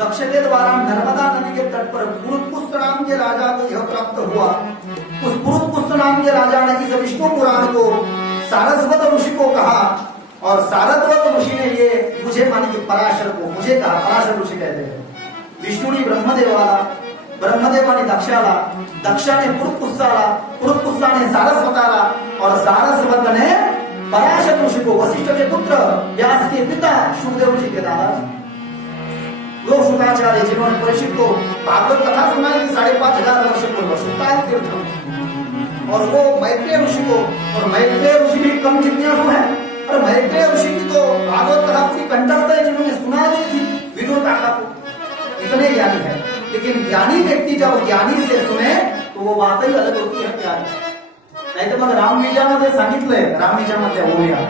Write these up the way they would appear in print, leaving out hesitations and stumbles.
दक्ष के द्वारा नर्मदा नदी के तट पर पुरुतपुष्ट नाम के राजा को यह प्राप्त हुआ। उस पुरुतपुष्ट नाम के राजा ने इस विष्णु पुराण को सारस्वत ऋषि को कहा और सारस्वत ऋषि ने ये मुझे माने कि पराशर को मुझे कहा। पराशर ऋषि कहते हैं विष्णुनी ब्रह्मदेवाला, ब्रह्मदेवाने दक्षाला, दक्षा ने पुरुतपुष्टाला, पुरुतपुष्टा ने सारस्वताला और सारस्वत ने पराशर ऋषि को, वशिष्ठ के पुत्र व्यास के पिता शुकदेव जी के दादा लोग शुकाचार्य जिन्होंने परीक्षित को भागवत कथा सुनाई थी 5,500 वर्ष पूर्व शुकाल तीर्थ, और वो मैत्रेय ऋषि को, और मैत्रेय ऋषि भी कम जिज्ञासु है, और मैत्रेय ऋषि की तो भागवत कथा पूरी कंठस्थ है जिन्होंने सुना दी थी विदुर काका को, इतने ज्ञानी है। लेकिन ज्ञानी व्यक्ति जब ज्ञानी से सुने तो वो बात ही अलग होती है प्यारी। नहीं तो मग रामबीजामध्ये सांगितलंय, रामबीजामध्ये बोलूया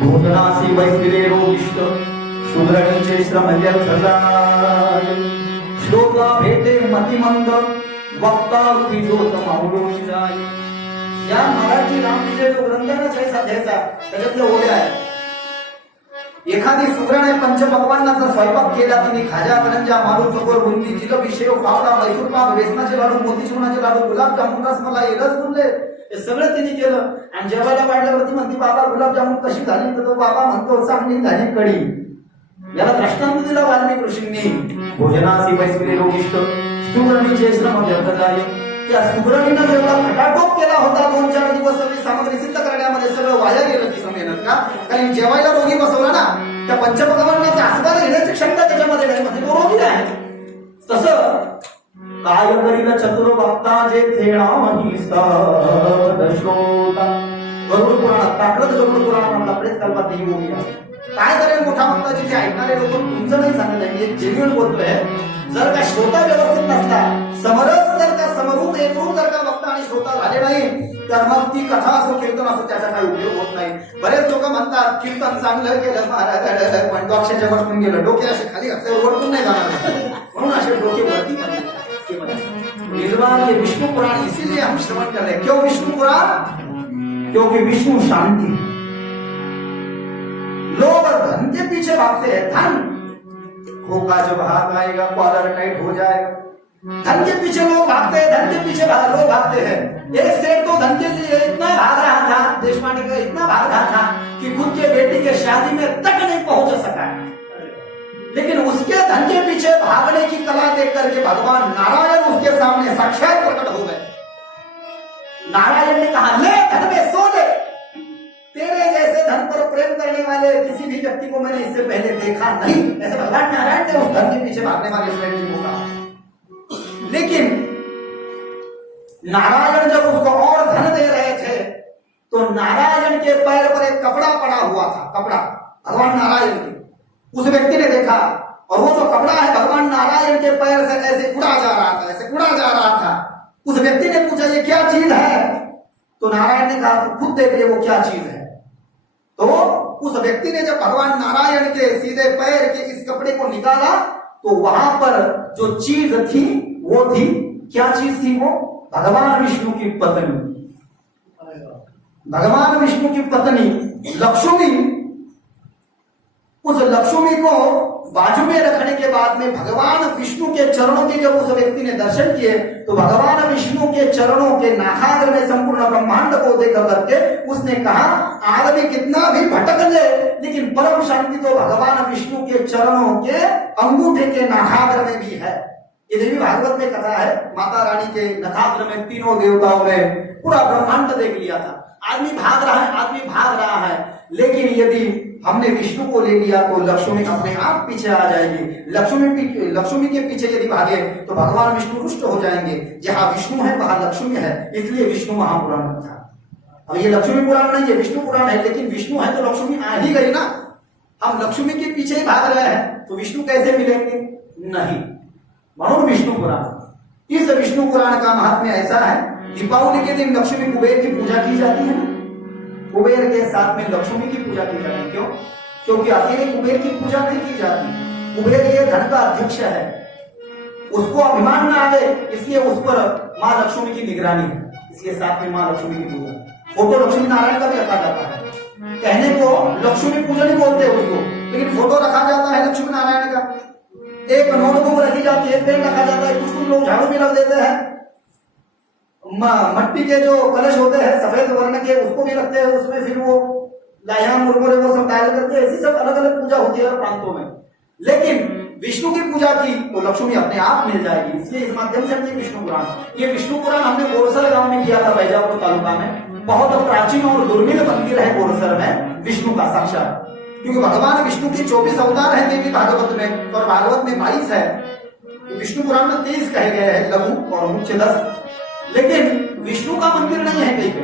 भोजनासी वैश्विरे रोगिष्ट सुग्रणीचे श्रम व्यर्थ जाय, श्लोका भेटे मतिमंद वक्ता रूपी ज्योत माऊलोनी जाय। या मराठी रामबीजे जो ग्रंथ आहे ना जैसा घ्यायचा त्याच्यातले ओढे आहे। एखादी सुग्रणे पंचपक्वान्नाचा स्वयंपाक केला, तिने खाजा, करंजा, मालू, चकोर, बुंदी, जिलेबी, शेव, फावडा, मैसूर पाक, बेसनाचे लाडू, मोतीचूरणाचे लाडू, गुलाबजामुन, रसमलाई, रसगुल्ले हे सगळं तिने केलं। आणि जेवायला वाढल्यावरती म्हणती बाबा गुलाबजामुन कशी झाली, तर तो बाबा म्हणतो चांगली झाली कडी। याला दृष्टांत दिला वाल्मिक ऋषींनी, भोजनासी वैश्विरे रोगिष्ट सुग्रणीचे श्रम व्यर्थ जाय। त्या सुग्रणीनं जेवढा खटाटोप केला होता 2-4 दिवस सगळी सामग्री सिद्ध करण्यामध्ये सगळं वाया गेलं ती मेहनत का? कारण जेवायला रोगी बसवला ना, त्या पंचपक्वान्नाचा आस्वाद घेण्याची क्षमता त्याच्यामध्ये नाही, म्हणजे तो रोगी आहे। तसं काय करील चतुर वक्ता जे थेणामही सदशोता, गरुड पुराणात ताकद गरुड पुराणात आपलेच कल्पात ही होती आहे। काय करेल मोठा वक्ता, जिथे ऐकणारे लोक तुमचं नाही सांगत आहे, मी जेन्युइन बोलतोय। जर का श्रोता व्यवस्थित नसला, समरस जर का समरूप एकरूप जर का वक्ता आणि श्रोता झाले नाही, तर मग ती कथा असो कीर्तन असो त्याचा काही उपयोग होत नाही। बरेच लोक म्हणतात कीर्तन चांगलं केलं महाराज, पण डोक्याच्या वरतून गेलं, डोके असे खाली घातले वरतून नाही जाणार, म्हणून असे डोके वरती निर्वाण। ये विष्णु पुराण इसीलिए हम श्रवण कर रहे हैं। क्यों विष्णु पुराण? क्योंकि विष्णु शांति। लोग धन के पीछे भागते हैं, धन होगा जब भाग आएगा कॉलर टाइट हो जाएगा। धन के पीछे लोग भागते हैं, धन के पीछे लोग भागते हैं। एक सेठ तो धन के लिए इतना भाग रहा था, देशपांडे का इतना भाग रहा था कि खुद के बेटी के शादी में तक नहीं पहुंच सका। लेकिन उसके धन के पीछे भागने की कला देख करके भगवान नारायण उसके सामने साक्षात प्रकट हो गए। नारायण ने कहा ले धन में सो ले, तेरे जैसे धन पर प्रेम करने वाले किसी भी व्यक्ति को मैंने इससे पहले देखा नहीं। ऐसे भगवान नारायण ने उस धन के पीछे भागने वाले उस व्यक्ति को कहा। लेकिन नारायण जब उसको और धन दे रहे थे तो नारायण के पैर पर एक कपड़ा पड़ा हुआ था, कपड़ा भगवान नारायण के। उस व्यक्ति ने देखा और वो जो कपड़ा है भगवान नारायण के पैर से ऐसे उड़ा जा रहा था, ऐसे उड़ा जा रहा था। उस व्यक्ति ने पूछा ये क्या चीज है? तो नारायण ने कहा खुद देखिए वो क्या चीज है। तो उस व्यक्ति ने जब भगवान नारायण के सीधे पैर के इस कपड़े को निकाला तो वहां पर जो चीज थी वो थी, क्या चीज थी वो? भगवान विष्णु की पत्नी, भगवान विष्णु की पत्नी लक्ष्मी। उस लक्ष्मी को बाजू में रखने के बाद में भगवान विष्णु के चरणों के जब उस व्यक्ति ने दर्शन किए तो भगवान विष्णु के चरणों के नाहाग्र में संपूर्ण ब्रह्मांड को देख करके उसने कहा आदमी कितना भी भटक ले लेकिन परम शांति तो भगवान विष्णु के चरणों के अंगूठे के नाहाग्र में भी है। ये देवी भागवत में कथा है, माता रानी के नखाग्र में तीनों देवताओं ने पूरा ब्रह्मांड देख लिया था। आदमी भाग रहा है, आदमी भाग रहा है, लेकिन यदि हमने विष्णु को ले लिया तो लक्ष्मी अपने आप पीछे आ जाएगी। लक्ष्मी के पीछे यदि भागे तो भगवान विष्णु रुष्ट हो जाएंगे। जहां विष्णु है वहां लक्ष्मी है, इसलिए विष्णु महापुराण था। अब ये लक्ष्मी पुराण नहीं है, विष्णु पुराण है, लेकिन विष्णु है तो लक्ष्मी आ ही गई ना। हम लक्ष्मी के पीछे ही भाग रहे हैं तो विष्णु कैसे मिलेंगे? नहीं, म्हणून विष्णु पुराण। इस विष्णु पुराण का महात्म्य ऐसा है, दीपावली के दिन लक्ष्मी कुबेर की पूजा की जाती है। कुबेर के साथ में लक्ष्मी की पूजा की जाती है। क्यों? क्योंकि अकेले कुबेर की पूजा नहीं की जाती। कुबेर ये धन का अध्यक्ष है, उसको अभिमान ना आए इसलिए उस पर माँ लक्ष्मी की निगरानी है, इसलिए साथ में माँ लक्ष्मी की पूजा। फोटो लक्ष्मी नारायण का भी रखा जाता है। कहने को लक्ष्मी पूजन ही बोलते हैं उसको, लेकिन फोटो रखा जाता है लक्ष्मी नारायण का, एक नोटबुक रखी जाती है, पेन रखा जाता है, कुछ लोग झाड़ू भी रख देते हैं, मट्टी के जो कलश होते हैं सफेद वर्ण के उसको भी रखते हैं, उसमें फिर वो लाया मुरमुरे वो सब डाल करके ऐसी सब अलग अलग पूजा होती है प्रांतों में। लेकिन विष्णु की पूजा की तो लक्ष्मी अपने आप मिल जाएगी। इसलिए इस माध्यम से हमने विष्णु पुराण, ये विष्णु पुराण हमने बोरसर गांव में किया था, बैजापुर तालुका में। बहुत प्राचीन और दुर्मिल मंदिर है बोरसर में विष्णु का साक्षात, क्योंकि भगवान विष्णु के 24 अवतार है देवी भागवत में, और भागवत में 22 है। विष्णु पुराण में 23 कहे गए हैं, लघु और मुख्य 10। लेकिन विष्णु का मंदिर नहीं है कहीं पे,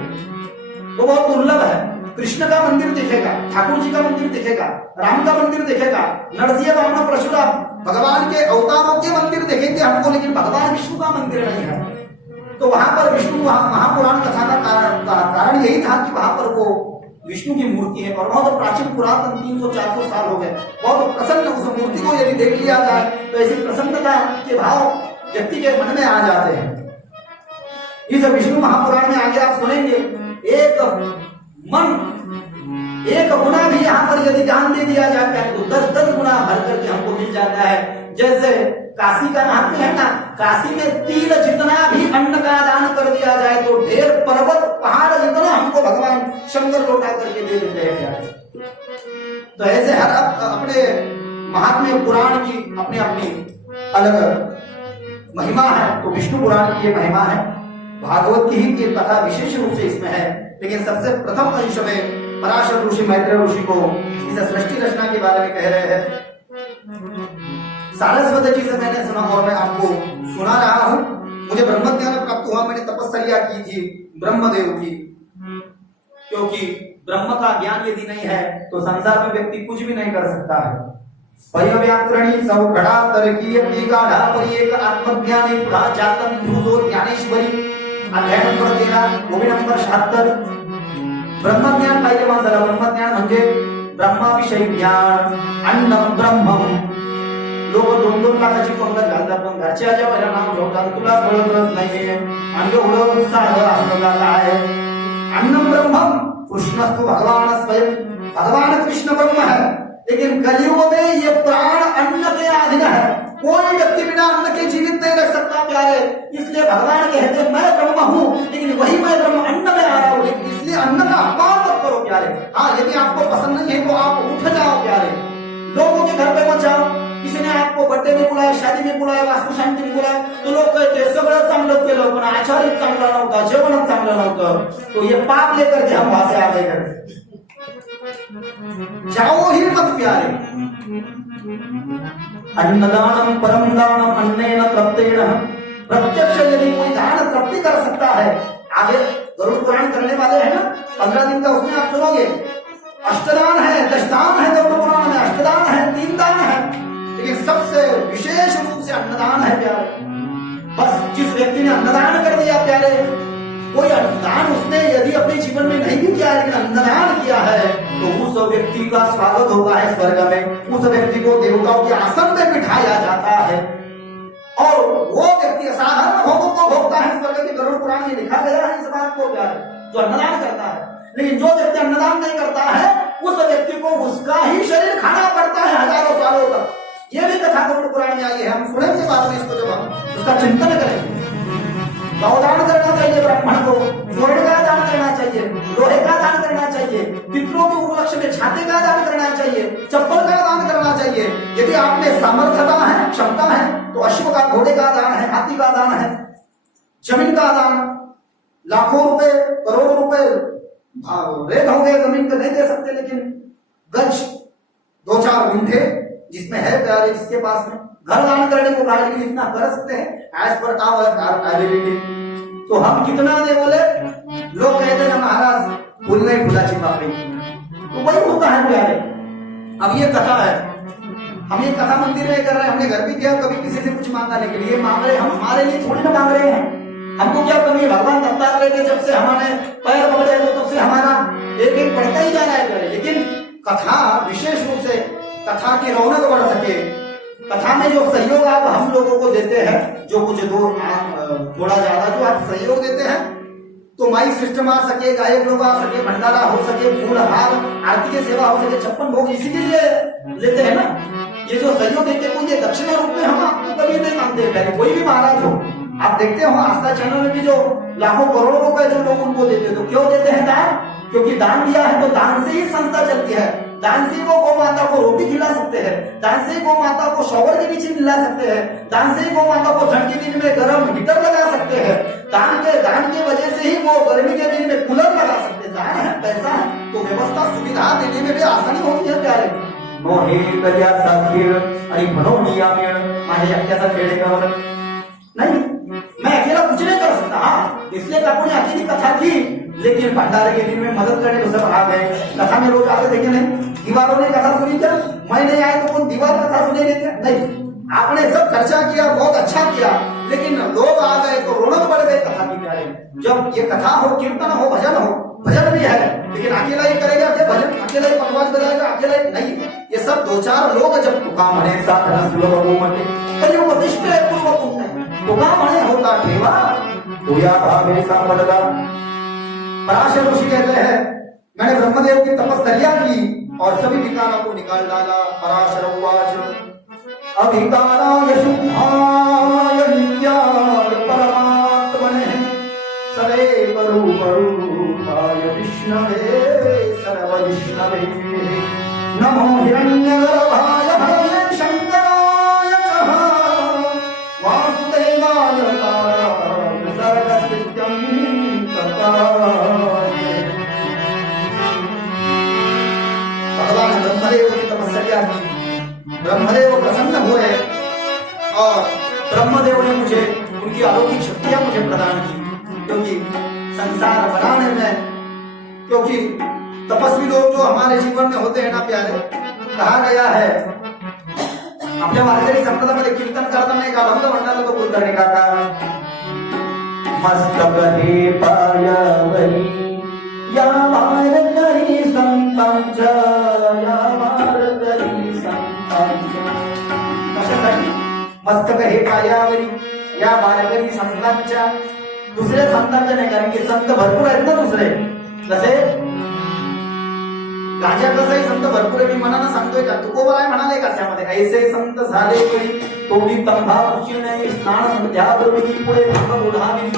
वो बहुत दुर्लभ है। कृष्ण का मंदिर दिखेगा, ठाकुर जी का मंदिर दिखेगा, राम का मंदिर दिखेगा, नरसिंह वामन परशुराम भगवान के अवतारों के मंदिर देखेंगे हमको, लेकिन भगवान विष्णु का मंदिर नहीं है। तो वहां पर विष्णु महापुराण कथा का कारण यही था कि वहां पर वो विष्णु की मूर्ति है, और बहुत प्राचीन पुरातन 300-400 साल हो गए। बहुत प्रसन्न उस मूर्ति को यदि देख लिया जाए तो ऐसी प्रसन्नता के भाव व्यक्ति के मन में आ जाते हैं। इस विष्णु महापुराण में आगे आप सुनेंगे, एक गुना भी यहाँ पर यदि दान दे दिया जाता है तो 10-10 गुना भर करके हमको मिल जाता है। जैसे काशी का महात्म्य है ना, काशी में तीर जितना भी अन्न का दान कर दिया जाए तो ढेर पर्वत पहाड़ जितना हमको भगवान शंकर लौटा करके दे देते हैं। तो ऐसे हर अपने महात्म्य पुराण की अपनी अपनी अलग महिमा है। तो विष्णु पुराण की ये महिमा है, भागवत की ही कथा विशेष रूप से इसमें है। लेकिन सबसे प्रथम अंश में पराशर ऋषि मैत्रेय ऋषि को इस सृष्टि रचना के बारे में कह रहे हैं। सारस्वत जी से मैंने सुना और मैं आपको सुना रहा हूं। मुझे ब्रह्म ज्ञान प्राप्त हुआ, मैंने तपस्या की थी ब्रह्मदेव की, क्योंकि ब्रह्म का ज्ञान यदि नहीं है तो संसार में व्यक्ति कुछ भी नहीं कर सकता है। व्याकरणी सौखड़ा तरकीय गाढ़ा पर एक आत्मज्ञानी पुरा जातन ध्रुवो ज्ञानेश्वरी अध्याय नंबर 13 गोवी नंबर 76। ब्रह्मज्ञान पाहिजे माणसाला। ब्रह्मज्ञान म्हणजे ब्रह्माविषयी ज्ञान, अन्नम ब्रह्मम। लोक 2-2 लाखाची पंगत घालतात, पण घरच्या जेव्हा नाव ठेवतात तुला कळतच नाहीये आणि एवढं साधं असलं काय। अन्नम ब्रह्मम, कृष्णस्तु भगवान स्वयं, भगवान कृष्ण ब्रह्म है। लेकिन कलियुग में ये प्राण अन्न के अधीन है, कोई व्यक्ति बिना अन्न के जीवित नहीं रख सकता प्यारे। इसलिए भगवान कहते मैं ब्रह्म हूँ, लेकिन वही मैं ब्रह्म अन्न में आ रहा हूँ। इसलिए अन्न का अपमान मत करो प्यारे। हाँ, यदि आपको पसंद नहीं है तो आप उठ जाओ प्यारे, लोगों के घर पे मत जाओ। किसी ने आपको बर्थडे में बुलाया, शादी में बुलाया, वास्तु शांति में बुलाया, तो लोग कहते सगळं चांगलं केलं पण आचार्य चांगला नव्हता, जेवण चांगलं नव्हतं, तो ये पाप लेकर के हम वहां से आ गए। जाओ ही मत प्यारे। अन्नदानम परम दानम अन्नेन तृप्तेन। प्रत्यक्ष यदि कोई दान तृप्ति कर सकता है, आगे गरुड़ पुराण करने वाले हैं ना 15 दिन का, उसमें आप सुनोगे अष्टदान है, 10 दान है गरुड़ पुराण में, अष्टदान है, 3 दान है, लेकिन सबसे विशेष रूप से अन्नदान है प्यारे। बस जिस व्यक्ति ने अन्नदान कर दिया प्यारे, कोई अन्नदान उसने यदि अपने जीवन में नहीं भी किया है लेकिन अन्नदान किया है, तो उस व्यक्ति का स्वागत होता है स्वर्ग में। उस व्यक्ति को देवताओं के आसन में बिठाया जाता है और वो व्यक्ति असाधारण भोगों को भोगता है स्वर्ग के। गरुड़ पुराण में लिखा गया है इस बात को प्यारे, जो अन्नदान करता है। लेकिन जो व्यक्ति अन्नदान नहीं करता है उस व्यक्ति को उसका ही शरीर खाना पड़ता है हजारों सालों तक। ये भी कथा गरुड़ पुराण में आई है, हम सुनेंगे बाद में इसको, जब हम उसका चिंतन करेंगे। गौदान करना चाहिए ब्राह्मण को, स्वर्ण का दान करना चाहिए, लोहे का दान करना चाहिए, पितरों के उपलक्ष्य में छाते का दान करना चाहिए, चप्पल का दान करना चाहिए। यदि आप में सामर्थ्यता है, क्षमता है, तो अश्व का, घोड़े का दान है, हाथी का दान है, जमीन का दान, लाखों रुपए, करोड़ों रुपए रेत हो गए, जमीन को नहीं दे सकते, लेकिन गज 2-4 गुंठे जिसमें है प्यारे, जिसके पास में घर दान करने को कहा, लेकिन इतना कर सकते हैं एज पर आवर एबिलिटी। तो हम कितना दे बोले, लोग कहते हैं महाराज फूल नहीं फूला चिपा, तो वही होता है प्यारे। अब ये कथा है, हम ये कथा मंदिर में कर रहे हैं, हमने घर भी किया, कभी किसी से कुछ मांगा नहीं, के लिए मांग रहे, हम हमारे लिए थोड़ी ना मांग रहे हैं। हमको क्या कमी है, भगवान दत्तात्रेय के जब से हमारे पैर पकड़े तो तब से हमारा एक बढ़ता ही जा रहा है। लेकिन कथा विशेष रूप से कथा की रौनक बढ़ सके, कथा में जो सहयोग आप हम लोगों को देते हैं, जो कुछ थोड़ा ज्यादा जो आप सहयोग देते हैं, तो माइक सिस्टम आ सके, गायक लोग आ सके, भंडारा हो सके, फूल हार आरती की सेवा हो सके, 56 भोग इसी के लिए लेते हैं ना। ये जो सहयोग देते हैं ये दक्षिणा रूप में हम आपको कभी नहीं मानते हैं। कोई भी महाराज हो, आप देखते हो आस्था चैनल में भी जो लाखों करोड़ों रुपए जो लोग उनको देते हैं, तो क्यों देते हैं दान? क्योंकि दान दिया है तो दान से ही संस्था चलती है। दान से वो गौ माता को रोटी खिला सकते हैं, दान से गौ माता को शॉवर के नीचे मिला सकते हैं, दान से गौ माता को ठंड के दिन में गर्म हीटर लगा सकते हैं, दान के वजह से ही वो गर्मी के दिन में कूलर लगा सकते हैं। दान है, पैसा है, तो व्यवस्था सुविधा देने में भी आसानी होती है प्यारे। मोहे गजाचा खेळ आणि म्हणून या मेळ माझ्या एकट्याचा खेडेकर नहीं, मैं अकेला कुछ नहीं कर सकता। हाँ, इसलिए काकू ने अकेली कथा की, लेकिन भंडारे के दिन में मदद करने तो सब आ गए। कथा में रोज आते देखे नहीं, दीवारों ने कथा सुनी क्या? मैं नहीं आए तो कौन दीवार कथा सुनेंगे क्या? नहीं, आपने सब खर्चा किया, बहुत अच्छा किया, लेकिन लोग आ गए तो रौनक बढ़ गई कथा की प्यारे। जब ये कथा हो, कीर्तन हो, भजन भी है, लेकिन अकेला ही करेगा क्या भजन? अकेला ही पकवान बनाएगा? अकेला ही नहीं, ये सब 2-4 लोग जब तुका म्हणे साथ तरी उपदिष्ट है पूर्व तुमने तुका म्हणे होता ठेवा होया भावे सांपडला। पराशर ऋषि कहते हैं मैंने ब्रह्मदेव की तपस्या की और सभी विकारों को निकाल डाला। पराशर उवाच अभिकाराय शुद्धाय नित्याय परमात्मने सदैव रूपाय विष्णवे सर्वविष्णवे नमो हिरण्यगर्भाय हरये शंकराय च वासुदेवाय ताराय सर्वसिद्ध्यं तताय। भगवान ब्रह्मदेव की तपस्या की, ब्रह्मदेव प्रसन्न हुए और ब्रह्मदेव ने मुझे उनकी अलौकिक शक्तियां मुझे प्रदान की। क्योंकि संसार बनाने में, क्योंकि तपस्वी लोग जो हमारे जीवन में होते हैं ना प्यारे, कहा गया है आपल्या वारकरी संप्रदायामध्ये कीर्तन करताना एक अभंग म्हणतात तो कुलकर्णी काका, मस्तक हे पायावरी या वारकरी संतांच्या, या वारकरी संतांच्या। कशासाठी? मस्तक हे पायावरी या वारकरी संतांच्या, दुसरे संतांच्या नाही, कारण की संत भरपूर आहेत ना दुसरे। कसे गांजा कसंही संत भरपूर आहे, मी मनानं सांगतोय का? तुकोबराय म्हणाले का त्यामध्ये ऐसे संत झाले की तोडी तंबाखूची नाही स्नान संध्याप्रती पुढे भांग ओढावी,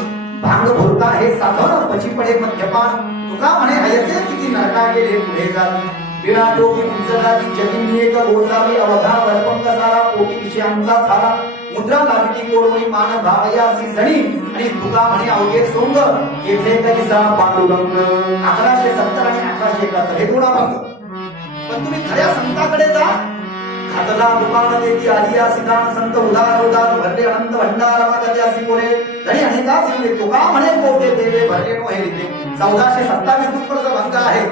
भांग भुरका हे साधन पची पडे मद्यपान, तुका म्हणे ऐसे किती नरका गेले पुढे जावी, विणा टोपी उंचलावी जमीन एक ओसावी, अवघा वरपंग सारा पोटी विषयांचा थारा, मुद्रा लागली कोरणी मान भावयासी जणी, आणि तुका म्हणे अवघे सोंग येथे कैसा पांडुरंग। 1170 आणि 1171 हे दोन अभंग। पण तुम्ही खऱ्या संताकडे जा, खातला दुकान देती आलिया सिद्धांत संत उदार उदार भरले अनंत भंडार मागत्यासी पुरे धनी अनेकासी, तुका म्हणे कोटे देवे भरले नो हे रीते। 1427 नंबरचा भंग आहे।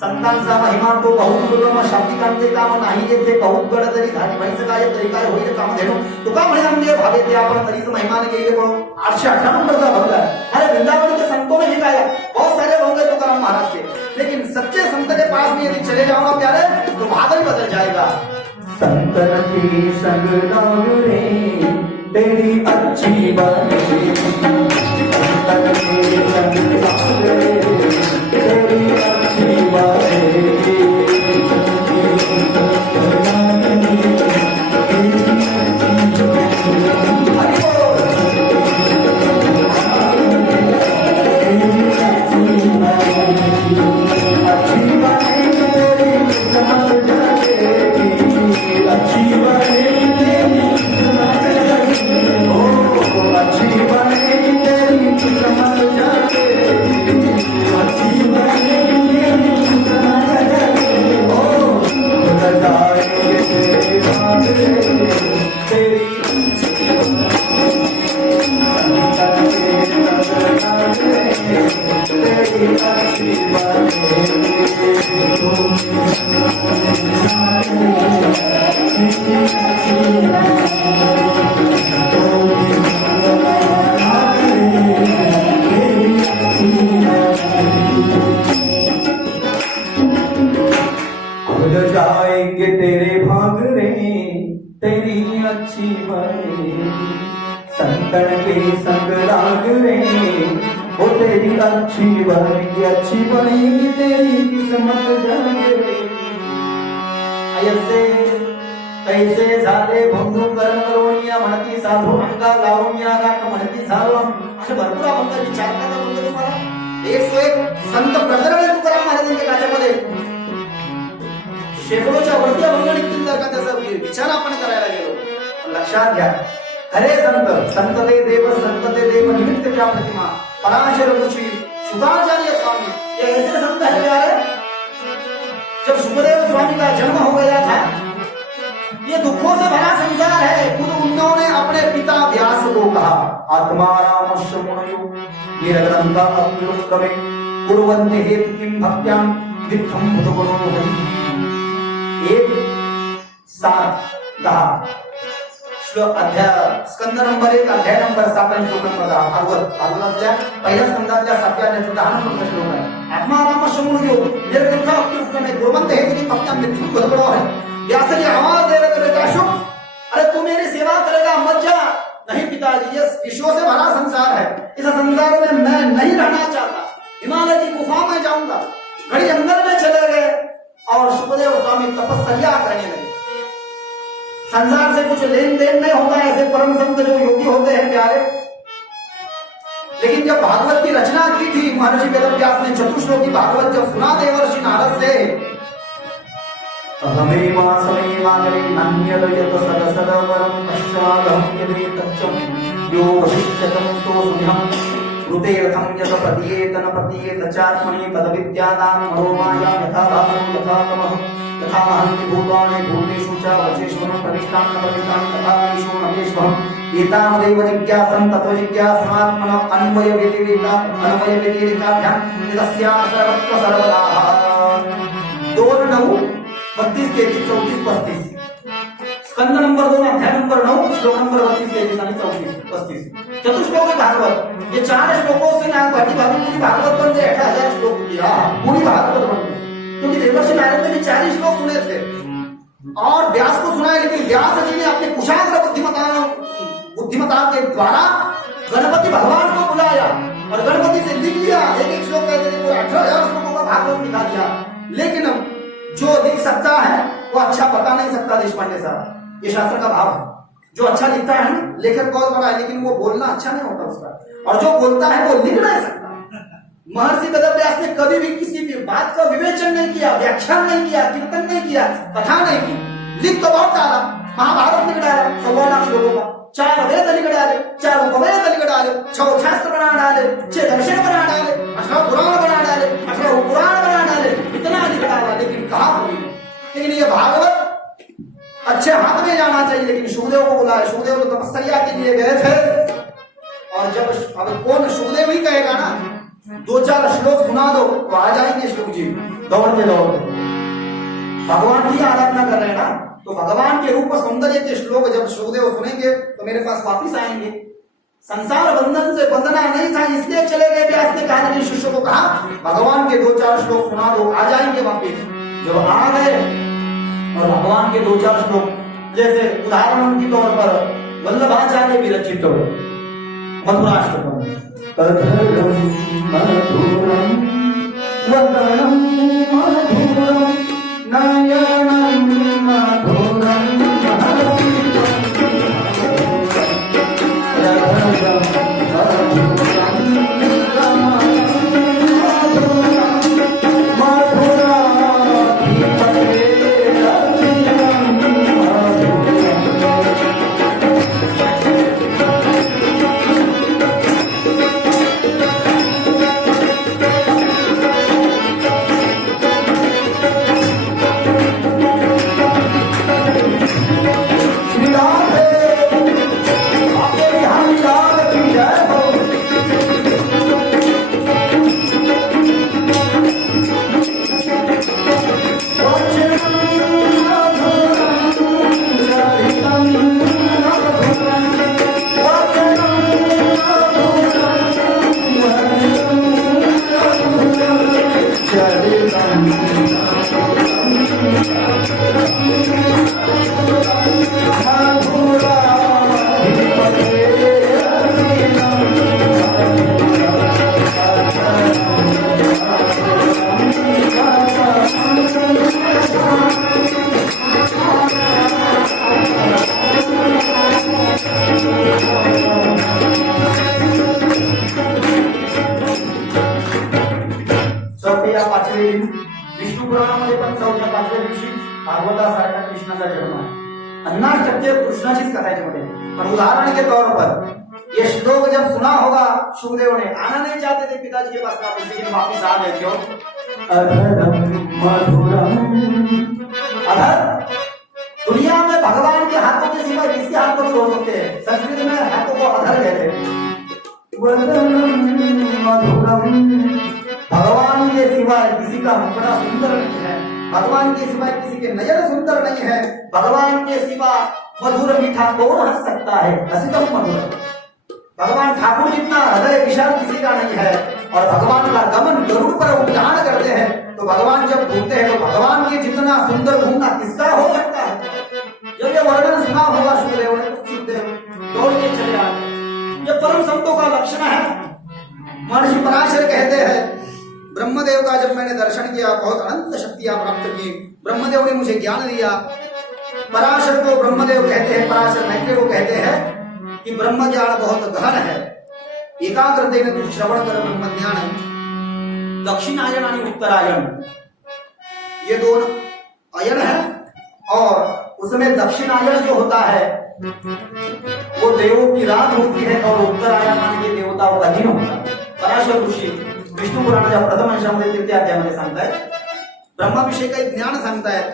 संतांचा महिमा तो बहुदुर्गम, शाब्दिकांचे काम नाही येथे बहुगड जरी झाली म्हैस काय तरी काय होईल काम धेणू, तुका म्हणे आमचे भावे ते आपण तरीच महिमान गेले पळो। 818 नंबरचा भंग है। अरे वृंदावन के संतों ने ही गाया, बहुत सारे भंग है तुकाराम महाराज के, लेकिन सच्चे संत के पास में यदि चले जाओ ना प्यारे तो भाग ही बदल जाएगा। संतन की संग लाग रे तेरी अच्छी बातें, संतन की संग लाग रे तेरी अच्छी बातें, जाएंगे तेरे भाग रे तेरी अच्छी बातें, संतन के संग लाग रे वो तेरी अच्छी बनेगी तेरी किस्मत जाने ऐसे कैसे झाले बंधू कर्म करोनिया म्हणती साधू अंगा लावूनिया गाठ म्हणती झालो असे भरपूर अभंग विचार करता बंद तुम्हाला 101 संत प्रकरण तुकाराम महाराजांच्या काच्यामध्ये शेकडोच्या वरती अभंग निघतील जर का त्याचा विचार आपण करायला गेलो लक्षात घ्या खरे संत ते देव निमित्त त्या प्रतिमा पराशर ऋषि शुकाचार्य स्वामी ये ऐसे संत है प्यारे जब सुखदेव स्वामी का जन्म हो गया था ये दुखों से भरा संसार है खुद उन्होंने अपने पिता व्यास को कहा आत्मारामस्य मुनयो निरग्रंथा अप्युत्तमे कुर्वन्ति हेतु किं भक्त्यां वित्थं बुधगुणो हरि 1:7-10 श्लोक अध्याय स्कंद नंबर 1 अध्याय नंबर 7 आणि श्लोक नंबर 10 भागवतातल्या पहिल्या स्कंदातल्या 7व्या अध्यायाचा 10 नंबर श्लोक आहे आत्मारामस्य मुनयो निरग्रंथा अप्युत्तमे कुर्वन्ति हेतु किं भक्त्यां वित्थं बुधगुणो हरि व्यास जी आवाज दे रहे थे बेटा अशोक अरे तू मेरी सेवा करेगा मत जा नहीं पिताजी ये विश्व से भरा संसार है इस संसार में मैं नहीं रहना चाहता हिमालय की गुफा में जाऊंगा घड़ी जंगल में चले गए और सुखदेव स्वामी तपस्या करने लगे संसार से कुछ लेन देन नहीं होता ऐसे परम संत जो योगी होते हैं प्यारे लेकिन जब भागवत की रचना की थी महर्षि वेदव्यास ने चतुश्लोकी भागवत जब सुना देवर्षि नारद से अहमेवासमेवाग्रे नान्यदयत सदसदवरं पश्चादहं यदेतच्चं यो वशिष्यतं सोऽस्म्यहं ऋतेऽर्थं यत प्रतीयेत चात्मनि तद्विद्यादां मनोमाया यथा भासो यथा तमः यथा हन्ति भूतानि भूतेषु च वचेष्वहं प्रतिष्ठां तथा ईशो नमेष्वहम् एतावदेव जिज्ञासं तत्त्वजिज्ञासमात्मनः अन्वयव्यतिरेकाभ्यां निरस्या सर्वत्र सर्वदा 2:9 32 33 34 35 स्कंद नंबर 2 अध्याय नंबर 9 श्लोक नंबर 32 33 आणि 34 35 चतुश्लोकी भागवत ये 4 श्लोकों से ना भाटी पूरी भागवत बन गए 8000 श्लोक किया पूरी भागवत बन गई क्योंकि देवर्षि नारद ने 40 श्लोक सुने थे और व्यास को सुनाए लेकिन व्यास जी ने अपने कुशाग्र बुद्धिमता के द्वारा गणपति भगवान को बुलाया और गणपति से लिख लिया एक श्लोक कहते थे 18000 श्लोकों का भागवत लिखा दिया लेकिन जो लिख सकता है वो अच्छा बता नहीं सकता देशपांडे साहब ये शास्त्र का भाव है जो अच्छा लिखता है ना लेखक बहुत बड़ा है लेकिन वो बोलना अच्छा नहीं होता उसका और जो बोलता है वो लिख नहीं सकता महर्षि वेदव्यास ने कभी भी किसी भी बात का विवेचन नहीं किया व्याख्यान नहीं किया कीर्तन नहीं किया कथा नहीं की लिख तो बहुत डाला महाभारत लिख डाला 1.25 लाख श्लोकों का 4 वेद लिख डाले 4 उपवेद लिख डाले 6 शास्त्र बना डाले 6 दर्शन बना डाले 18 पुराण बना डाले 18 उपपुराण बना डाले इतना लिख डाला लेकिन कहा लेकिन ये भागवत अच्छे हाथ में जाना चाहिए लेकिन सुखदेव को बुलाया सुखदेव तो तपस्या के लिए गए थे और जब अब कौन सुखदेव ही कहेगा ना 2-4 श्लोक सुना दो तो आ जाएंगे श्लोक जी दौड़ते भगवान की आराधना कर रहे हैं ना तो भगवान के रूप सौंदर्य के श्लोक जब सुखदेव सुनेंगे तो मेरे पास वापिस आएंगे संसार बंधन से बंधना नहीं था इसलिए चले गए व्यास ने कहा नहीं शिष्य को कहा भगवान के 2-4 श्लोक सुना दो आ जाएंगे वापिस जब आ गए और भगवान के 2-4 श्लोक जैसे उदाहरण के तौर पर वल्लभाचार्य विरचित मधुराष्टकम मधुरम वदनम मधुरम नयनम मधुरम भागवतासारखा कृष्णाचा जन्म आहे. 50% कृष्णाचीच कथा याच्यामध्ये. पर उदाहरण के तौर पर ये श्लोक जब सुना होगा सुखदेव ने, आना नहीं चाहते थे पिताजी के पास वापस, लेकिन वापिस आ गए. क्यों? अधरम मधुरम. अधर दुनिया में भगवान के हाथों के सिवा किसके हाथ को हो सकते हैं? संस्कृत में हाथों को अधर कहते हैं. मधुरम. भगवान के सिवाय किसी का मुखड़ा सुंदर नहीं है, भगवान के सिवाय किसी के नयन सुंदर नहीं है, भगवान के सिवा मधुर मीठा कौन हंस सकता है? हसीतम मधुर. भगवान ठाकुर जितना हृदय विशाल किसी का नहीं है. और भगवान का गमन गरुड़ पर उद्यान करते हैं, तो भगवान जब घूमते हैं तो भगवान के जितना सुंदर घूमना किसका हो सकता है? जब ये वर्णन सुना होगा सुखदेव ने, सुखदेव दौड़ के चले आए. ये परम संतों का लक्षण है. महर्षि पराशर कहते हैं, ब्रह्मदेव का जब मैंने दर्शन किया, बहुत अनंत शक्तियां प्राप्त की, ब्रह्मदेव ने मुझे ज्ञान दिया. पराशर को ब्रह्मदेव कहते हैं, पराशर मैत्रेय को कहते हैं कि ब्रह्म ज्ञान बहुत गहन है. एकाग्रतेन तु श्रवण कर ब्रह्म ज्ञान. दक्षिणायन आणि उत्तरायण ये दोन अयन है, और उसमें दक्षिणायन जो होता है वो देवों की रात होती है, और उत्तरायण माने देवताओं का दिन होता है. पराशर ऋषी विष्णू पुराणाच्या प्रथम अंशामध्ये 3 अध्यायामध्ये सांगतायत, ब्रह्माविषयी काही ज्ञान सांगतायत.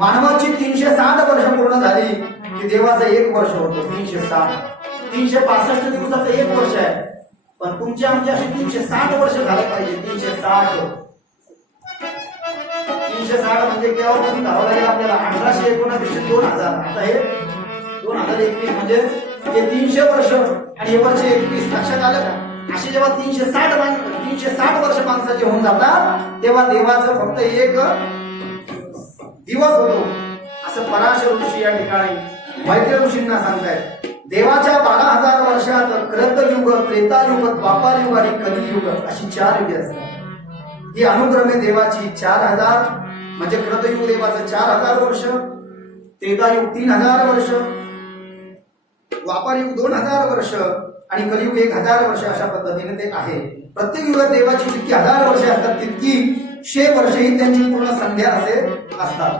मानवाची 360 वर्ष पूर्ण झाली की देवाचं 1 वर्ष होतं. 360 365 दिवसाचं 1 वर्ष आहे, पण तुमच्या आमच्या अशी 360 वर्ष झाले पाहिजे. 360 म्हणजे केव्हापासून धावावं लागेल आपल्याला? 1829 2000. आता हे 2021 म्हणजे हे 300 वर्ष आणि हे वर्ष 21. लक्षात आलं का? असे जेव्हा 360 वर्ष माणसाचे होऊन जातात, तेव्हा देवाचं फक्त 1 दिवस होतो. असं पराशर ऋषी या ठिकाणी मैत्रेय ऋषींना सांगतायत. देवाच्या 12,000 वर्षात कृतयुग, त्रेतायुग, द्वापारयुग आणि कलियुग अशी 4 युगे असतात. ही अनुक्रमे देवाची 4000 म्हणजे कृतयुग देवाचं 4000 वर्ष, त्रेतायुग 3000 वर्ष, द्वापारयुग 2000 वर्ष आणि कलियुग 1000 वर्ष अशा पद्धतीने ते आहे. प्रत्येक युगात देवाची जितकी 1000 वर्षे असतात तितकी 100 वर्षेही त्यांची पूर्ण संध्या असे असतात.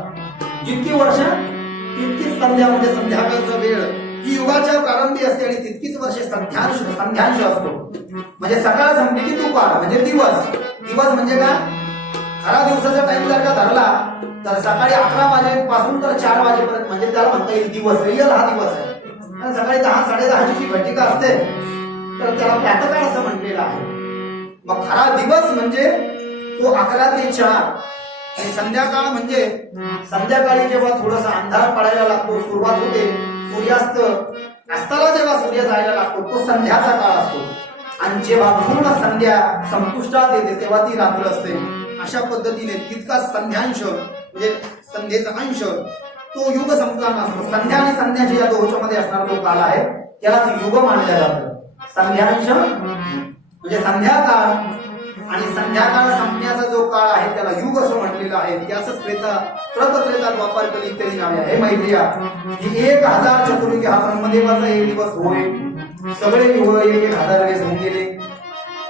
जितकी वर्ष तितकीच संध्या म्हणजे संध्याकाळचा वेळ ही युगाच्या प्रारंभी असते, आणि तितकीच वर्षे संध्यांश असतो. म्हणजे सकाळ संपली की दुपार म्हणजे दिवस. दिवस म्हणजे काय? खरा दिवसाचा टाइम जर का धरला तर सकाळी 11 वाजेपासून तर 4 वाजेपर्यंत म्हणजे त्याला म्हणता येईल दिवस. रिअल हा दिवस आहे. आणि सकाळी 10 10:30 ची घटिका असते तर त्याला प्रातःकाळ असं म्हटलेलं आहे. मग खरा दिवस म्हणजे तो 11 ते 4, आणि संध्याकाळ म्हणजे संध्याकाळी जेव्हा थोडासा अंधार पडायला लागतो, सुरुवात होते, सूर्यास्त अस्ताला जेव्हा सूर्य जायला लागतो तो संध्याचा काळ असतो. आणि जेव्हा पूर्ण संध्या संपुष्टात येते तेव्हा ती रात्र असते. अशा पद्धतीने तितकाच संध्यांश म्हणजे संध्येचा अंश तो युग संपला नसतो. संध्या आणि संध्याची या दोहोच्यामध्ये असणारा जो काळ आहे त्यालाच युग मानलं जातं. संध्यांश म्हणजे संध्याकाळ, आणि संध्याकाळ संपण्याचा जो काळ आहे त्याला युग असं म्हटलेलं आहे. त्याच त्रेता, त्रेता, द्वापार, कली इत्यादी नावे आहे. मैत्रिया ही 1000 चतुर्युगी हा ब्रह्मदेवाचा 1 दिवस होय. सगळे युग 1000 वेळेस होऊन गेले.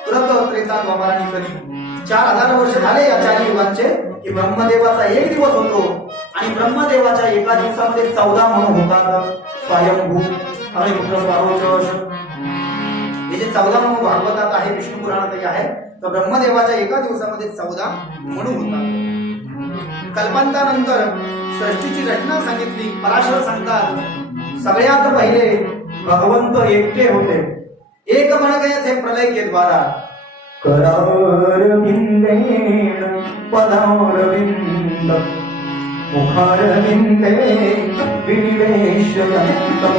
त्रेता, द्वापार आणि कली 4000 वर्ष झाले या 4 युगांचे, की ब्रह्मदेवाचा 1 दिवस होतो. आणि ब्रह्मदेवाच्या एका दिवसामध्ये 14 म्हणून होतात. स्वयंभू आणि पुत्र स्वारोचष हे जे 14 म्हणून भागवतात आहे, विष्णू पुराणातही आहे. तर ब्रह्मदेवाच्या एका दिवसामध्ये 14 म्हणून होतात. कल्पांतानंतर सृष्टीची रचना सांगितली. पराशर सांगतात सगळ्यात पहिले भगवंत एकटे होते. एक बन गए थे प्रलय के द्वारा. करारविंदेन पदारविंद मुखारविंदे विनिवेशयन्तं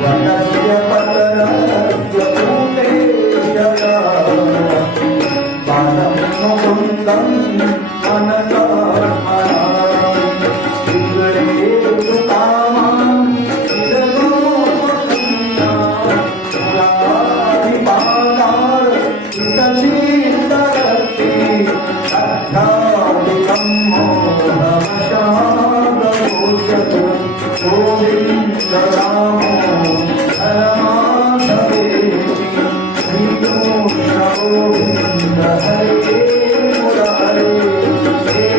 वनस्य पतरस्य पूते बालं मुकुन्दं मनसा Hare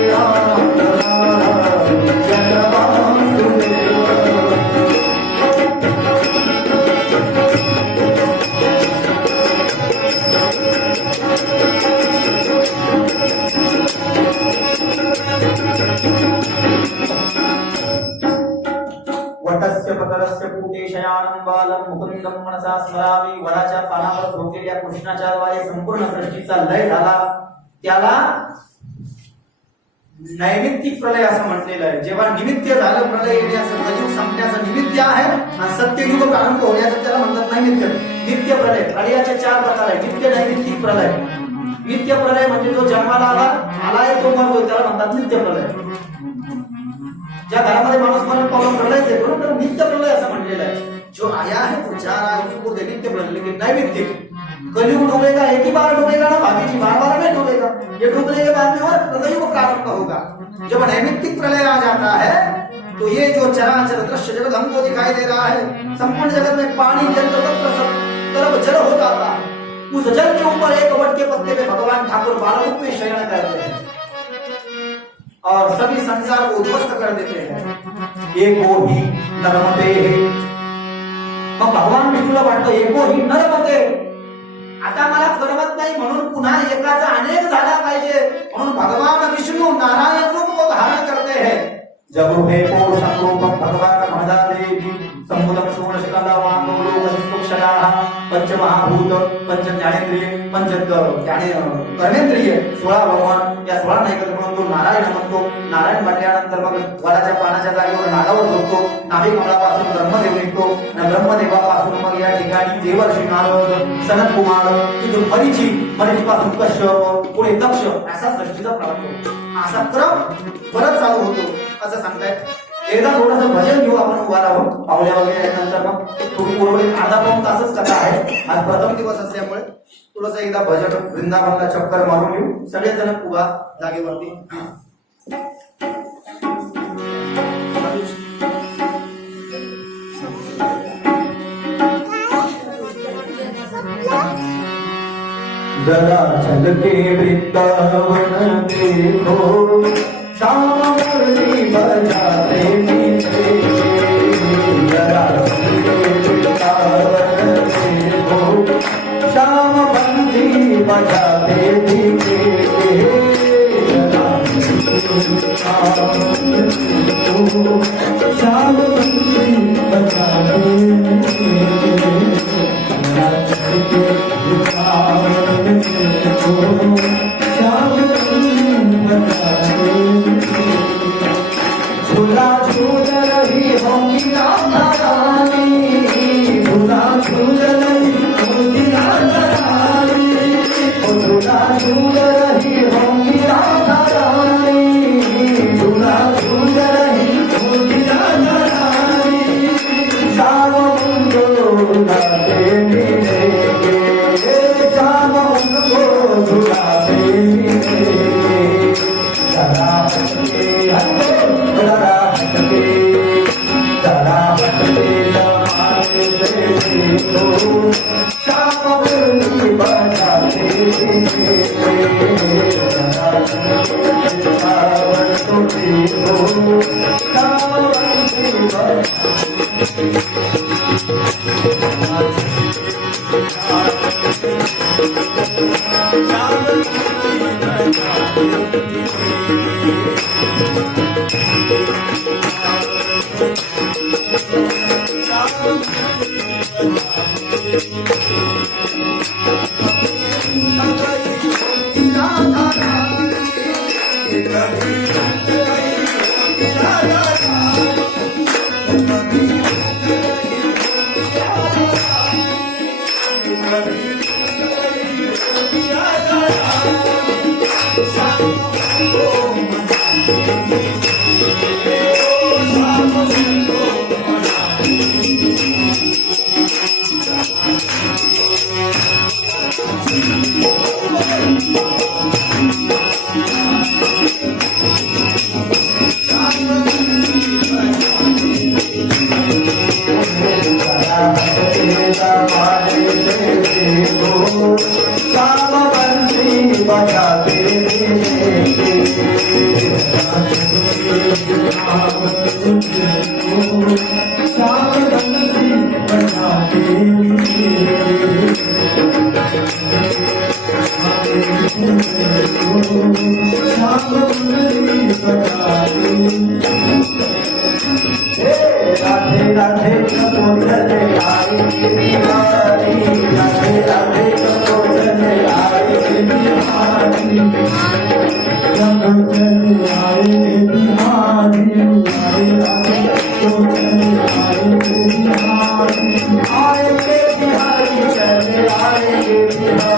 शयानं बालं मुकुंदं मनसा स्मरामि वडाच्या पानावर झोपलेल्या कृष्णाच्या द्वारे संपूर्ण सृष्टीचा लय झाला त्याला नैमित्तिक प्रलय असं म्हटलेलं आहे. जेव्हा निमित्त झालं प्रलय येण्याचं कलियुग संपण्याचं निमित्त आहे आणि सत्ययुग प्रारंभ होण्याचं त्याला म्हणतात नैमित्य. नित्य प्रलय प्रलयाचे 4 प्रकार आहेत. नित्य नैमित्तिक प्रलय. नित्य प्रलय म्हणजे जो जन्माला आलाय तो मरतो त्याला म्हणतात नित्य प्रलय. ज्या घरामध्ये माणूस मरण पावून प्रलय येतो तर नित्य प्रलय असं म्हटलेलं आहे. जो आया है वो जा रहा है उसको नित्य प्रलय. लेकिन नैमित्तिक कलयुग डूबेगा एक ही बार डूबेगा ना भाभी जी बार नहीं डूबेगा. ये डूबने के बाद में और प्रलयुग प्रारंभ होगा. जब नैमित्तिक प्रलय आ जाता है तो ये जो चराचर दृश्य जगत हमको दिखाई दे रहा है संपूर्ण जगत में पानी जल तरफ जल हो जाता है. उस जल के ऊपर एक वट के पत्ते पे भगवान ठाकुर बाल रूप में शयन करते हैं और सभी संसार को उद्ध्वस्त कर देते हैं. एको ही नर्मदे. मग भगवान विष्णूला वाटतं एको ही नर्मदे. आता मला करमत नाही म्हणून पुन्हा एकाचा अनेक झाला पाहिजे म्हणून भगवान विष्णु नारायण रूप को धारण करते हैं. जब हे पौरुषं रूपं भगवान महादेवी समुद्रम सुवर्णशिखला वांगोलोकनिष्ठक्षराः पंचमहाभूत पंच ज्ञानेंद्रिय पंच कर्मेंद्रिय 16 भगवान या 16 नाही करत म्हणून तो नारायण म्हणतो. नारायण म्हटल्यानंतर मग वडाच्या पानाच्या जागेवर नागावर झोपतो. नाभी कमळापासून ब्रह्मदेव निघतो आणि ब्रह्मदेवापासून मग या ठिकाणी देवर्षी नारद सनत कुमार तिथून मरीचीपासून कश्यप पुढे दक्ष असा सृष्टीचा प्रारंभ होतो. असा क्रम परत चालू होतो असं सांगतायत. एकदा थोडंसं भजन घेऊ आपण उभा राहून पावल्या वगैरे नंतर मग थोडी उर्वरित अर्धा पाऊण तासच कथा आहे. आज प्रथम दिवस असल्यामुळे थोडंसं एकदा भजन वृंदावनला चक्कर मारून येऊ सगळेजण उभा जागेवरती. जरा चल के वृंदावन देखो श्याम मुरली बजाते मीठे. जरा चल के वृंदावन देखो श्याम बंसी बजाते मीठे. जरा श्याम बंसी बजाते झूला झूल रही होंगी राधा रानी. झूला झूल रही होंगी राधा रानी. झूला झूल रही होंगी राधा रानी. झूला झूल रही होंगी राधा रानी. श्याम उनको झुलाते मिलेंगे. श्याम उनको झुलाते मिलेंगे. जरा हटके जरा हटके जरा हटके जमाने से देखो श्याम मुरली बजाते मिलेंगे. जरा हटके सावन को देखो श्याम मुरली बजाते. राधे राधे कबो चले आए बिहारी राधे राधे कबो चले आए बिहारी कबो चले आए बिहारी राधे राधे कबो चले आए बिहारी आए बिहारी चले आए बिहारी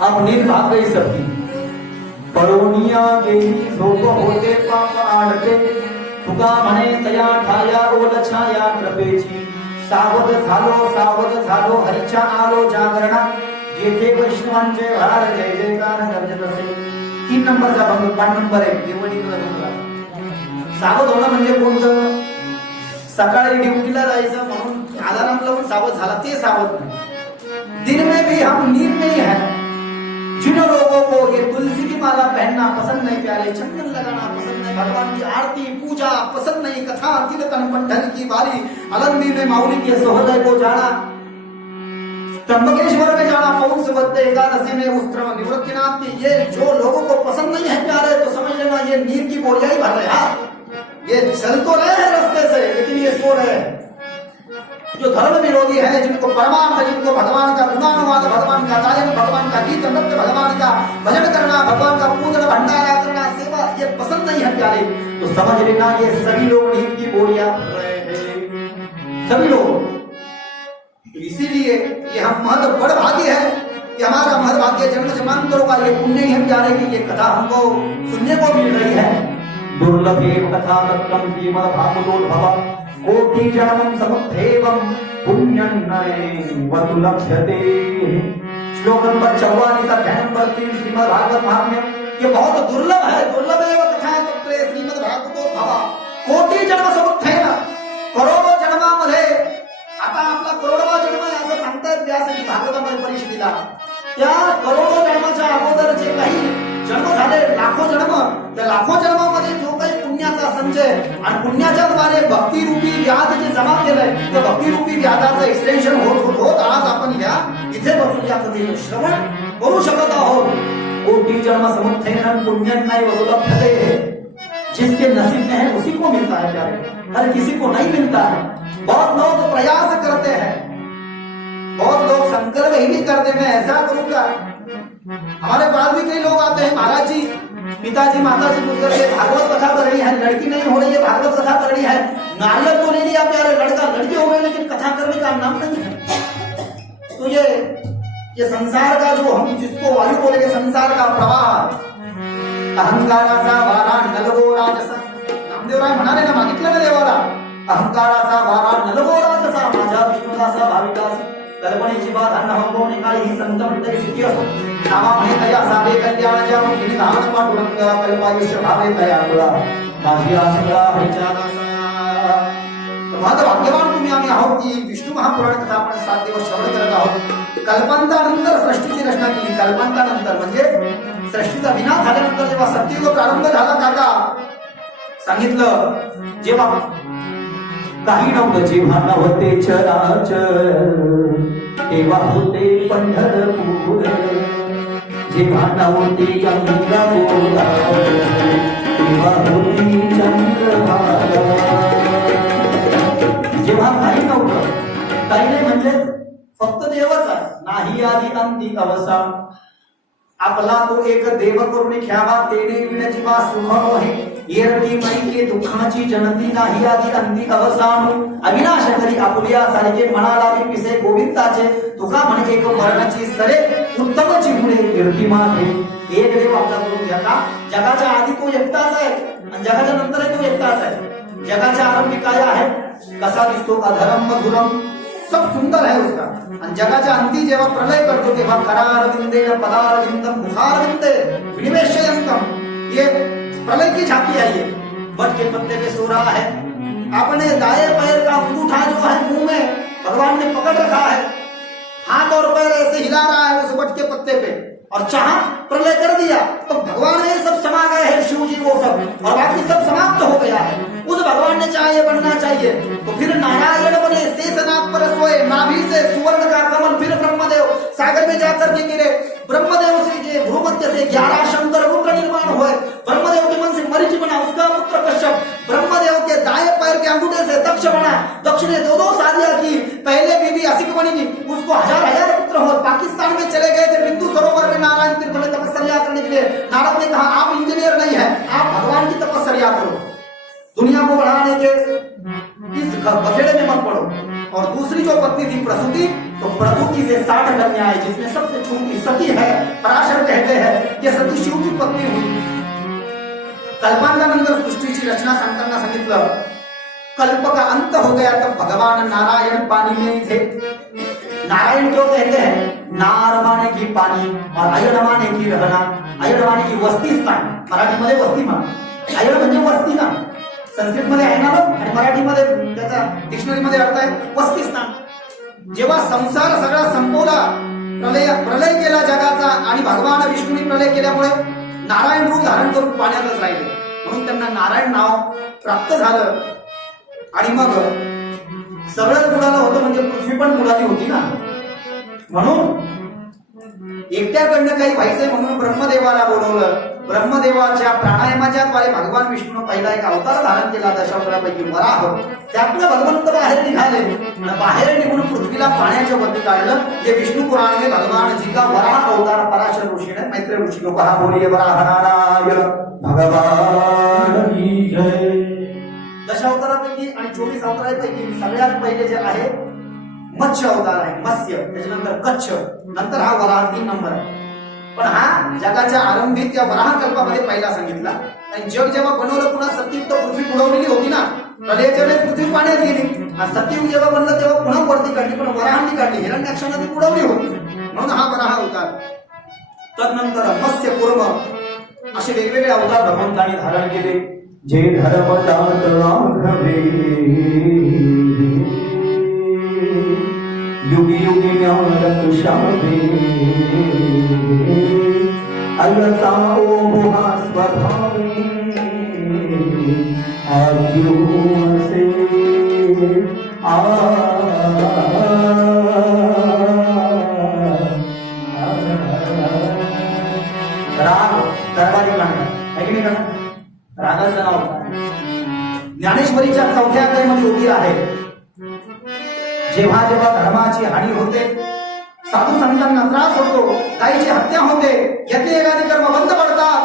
अब नींद भाग गई सबकी। परोनिया गेली झोप होते पाप आडते तुका म्हणे तया ठाया ओल छाया कृपेची सावध झालो हरीच्या आलो जागरणा येथे वैष्णवांचे भार जय जयकार गर्जत असे। 3 नंबरचा भंग 5 नंबर आहे देवणी सावध होणं म्हणजे कोणतं? सकाळी ड्युटीला जायचं म्हणून अलार्म लावून सावध झाला ते सावध नाही। दिन में भी हम नींद में ही है। जिन लोगों को ये तुलसी की माला पहनना पसंद नहीं, प्यारे चंदन लगाना पसंद नहीं, भगवान की आरती पूजा पसंद नहीं, कथा कीर्तन पंढर की बारी अलंदी में माउली के सोहदय को जाना, त्र्यंबकेश्वर में जाना, पौष सुबह एकादशी में उस्त्र निवृत्तिनाथ की, ये जो लोगों को पसंद नहीं है प्यारे तो समझ लेना ये नींद की गोलियां ही भर रहे हैं। ये चल तो रहे हैं रास्ते से लेकिन ये सो रहे हैं। जो धर्म विरोधी है, जिनको परमार्थ, जिनको भगवान का गुणानुवाद, भगवान का गायन, भगवान का गीत नृत्य, भगवान का भजन करना, भगवान का पूजन भंडारा करना, सेवा ये पसंद नहीं है प्यारे तो समझ लेना ये सभी लोग नींद की गोलियां भर रहे हैं, सभी लोग। इसीलिए ये हम महद बड़ भाग्य है कि हमारा महद भाग्य जन्म जन्मांतरों का ये पुण्य ही है प्यारे कि ये कथा हमको सुनने को मिल रही है। दुर्लभे कथा तत्त्वं श्रीमद् भागवतोद्भवम् कोटि जन्मं समुत्थेवं पुण्यं नैव लभ्यते। श्लोक नंबर 44 अध्याय नंबर 3 श्रीमद् भागवत महात्म्य। ये बहुत दुर्लभ है। दुर्लभ है कथा तत्त्वे श्रीमद् भागवतोद्भवम् कोटि जन्म समुत्थेन, करोडो जन्मामध्ये आता आपला करोडवा जन्म आहे असं सांगतात व्यासजी भागवतामध्ये परिषदेला। त्या करोडो जन्माच्या अगोदर जे काही जन्म झाले, लाखो जन्म, त्या लाखो जन्मामध्ये जो काही पुण्याचा संचय आणि पुण्याच्या द्वारे भक्ती रूपी व्याज जे जमा केलंय ते व्याजाचं एक्सटेन्शन होत आज आपण या इथे बसून या कथेचं श्रवण करू शकत आहोत. कोटि जन्म समुत्थान पुण्यं नैव लभ्यते. जिसके नसीब में है उसी को मिलता है प्यारे, हर किसी को नहीं मिलता है. बहुत लोग प्रयास करते हैं, बहुत लोग संकल्प ही नहीं करते मैं ऐसा करूंगा. हमारे पास भी कई लोग आते हैं, महाराज जी पिताजी माताजी गुजर गए, भागवत कथा कर रही है, लड़की नहीं हो रही है, भागवत कथा कर रही है, नारियल तो नहीं लिया प्यारे, लड़का लड़की हो गई लेकिन कथा करने का नाम नहीं है. तो ये संसार का जो हम जिसको वायु बोलेंगे, संसार का प्रवाह, अहंकाराचा वारा नलगोरा जसा नामदेवराय म्हणाले ना, मागितलं ना देवाला, अहंकाराचा वारा नलगोरा जसा माझ्या विष्णुदासा भाविकास कल्पनेची बात अन्न होणे काळी ही संत म्हणते सुखी असो नामा म्हणे तया साबे कल्याण ज्या मुखी धान पांडुरंग कल्पायुष्य भावे तया कुळा माझी आसंगा हरिचा दासा. माझं भाग्यवान तुम्ही आम्ही आहोत की विष्णू महापुराण कथा आपण 7 दिवस श्रवण करत आहोत. कल्पांतानंतर सृष्टीची रचना केली. कल्पांतानंतर म्हणजे सृष्टीचा विनाश झाल्यानंतर जेव्हा सत्ययुग प्रारंभ झाला, काका सांगितलं जेव्हा काही नव्हतं, जेव्हा नव्हते चराचर तेव्हा होते पंढरपूर, जेव्हा नव्हती गंगा गोदा तेव्हा होती चंद्रभागा. जेव्हा काही नव्हतं, काही नाही म्हणजे फक्त देवच आहे, नाही आधी अंती अवसान. आपला तो एक देव करून ख्यावा तेने विण जीवा सुख आहे. येरटी मैके दुःखाची जनती नाही आधी अंती अवसान. अविनाश करी आपुलिया सारखे म्हणाला मी पिसे गोविंदाचे, तुका म्हणे एक मरणाची स्तरे उत्तमची गुणे येरटी मागे. एक देव आपला करून घ्यावा. जगाच्या आधी तो एकटाच आहे आणि जगाच्या नंतरही तो एकटाच आहे. जगाच्या आरंभी काय आहे, कसा दिसतो अधरम मधुरम, सब सुंदर है उसका. आणि जगाच्या अंती जेव्हा प्रलय करतो तेव्हा करारविंदे पदारविंदम मुखारविंदे विनिवेशयंतम, ये प्रलय की झांकी है. ये बट के पत्ते पे सो रहा है, अपने दाएं पैर का अंगूठा जो है मुंह में भगवान ने पकड़ रखा है, हाथ और पैर ऐसे हिला रहा है उस बट के पत्ते पे, और चाहा प्रलय कर दिया तो भगवान में सब समा गए हैं, शिव जी वो सब, और बाकी सब समाप्त हो गया है. उस भगवान ने चाहिए बनना चाहिए तो फिर नारायण बने, शेषनाग पर सोए, नाभि से सुवर्ण का कमल, फिर ब्रह्मदेव सागर में जाकर के गिरे. ब्रह्मदेव से जे भूमध्य से 11 शंकर रुद्र निर्माण हुए. ब्रह्मदेव के मन से मरीचि बना, उसका पुत्र कश्यप. ब्रह्मदेव के दाएं पैर के अंगूठे से दक्ष बना. दक्ष ने 2 शादियां की. पहले बीबी असिक बनी, उसको हजार पुत्र हो. पाकिस्तान में चले गए थे बिंदु सरोवर में नारायण तीर्थ में तपस्या करने के लिए. नारद ने कहा आप इंजीनियर नहीं है, आप भगवान की तपस्या करो, दुनिया को बढ़ाने के इस बखेड़े में मत पड़ो. और दूसरी जो पत्नी थी प्रसूति, तो प्रसूति से 60 कन्या आई, जिसमें सबसे छोटी सती है. पराशर कहते हैं ये सती शिव की पत्नी हुई. कल्पांतानंतर सृष्टीची रचना सांगताना सांगितलं कल्प का अंत हो गया तब भगवान नारायण पानी में थे. नारायण क्यों कहते हैं, नार माने की पानी और अयन माने की रहना. अयन माने की वस्ती स्थान, मराठीमध्ये वस्ती म्हणा. अयन म्हणजे वस्ती ना, संस्कृत मध्ये आहे ना बघ, आणि मराठीमध्ये त्याचा डिक्शनरी मध्ये अर्थ आहे वस्ती स्थान. जेव्हा संसार सगळा संपवला, प्रलय केला जगाचा, आणि भगवान विष्णूने प्रलय केल्यामुळे नारायण रूप धारण करून पाण्यातच राहिले, म्हणून त्यांना नारायण नाव प्राप्त झालं. आणि मग सगळं बुडालं होतं, म्हणजे पृथ्वी पण बुडाली होती ना, म्हणून एकट्याकडनं काही व्हायचंय म्हणून ब्रह्मदेवाला बोलवलं. ब्रह्मदेवाच्या प्राणायामाच्या द्वारे भगवान विष्णू पहिला एक अवतार धारण केला, दशावतारापैकी वराह. त्यातनं भगवंत बाहेर निघाले आणि बाहेर निघून पृथ्वीला पाण्याच्या वरती काढलं. हे विष्णु पुराण में भगवान जी का वराह अवतार पराशर ऋषी ने मैत्रेय ऋषी को कहा, बोलिए वराह नारायण भगवान की जय. दशावतारापैकी आणि 24 अवतारापैकी सगळ्यात पहिले जे आहे मत्स्य अवतार आहे, मत्स्य, त्याच्यानंतर कच्छ, नंतर हा वराह 3 नंबर आहे. पण हा जगाच्या आरंभी त्या वराह कल्पामध्ये पहिला सांगितला. आणि जग जेव्हा बनवलं पुन्हा सत्ययुग पृथ्वी बुडवलेली होती ना, प्रलयाच्या वेळेस पृथ्वी पाण्यात गेली. सत्ययुग जेव्हा बनलं तेव्हा पुन्हा वरती काढली, पण वराहांनी काढली, हिरण्याक्षाने ती बुडवली होती, म्हणून हा वराह अवतार. तदनंतर मत्स्य, कूर्म असे वेगवेगळे अवतार भगवंतांनी धारण केले. जे धर्म जात राघवे युगी युगी ज्ञान शावे अलसा ओहा स्वभावे आद्यो से आ जेव्हा जेव्हा धर्माची हानी होते, साधू संतांना त्रास होतो, गायीची हत्या होते, यज्ञ यागादी कर्म बंद पडतात,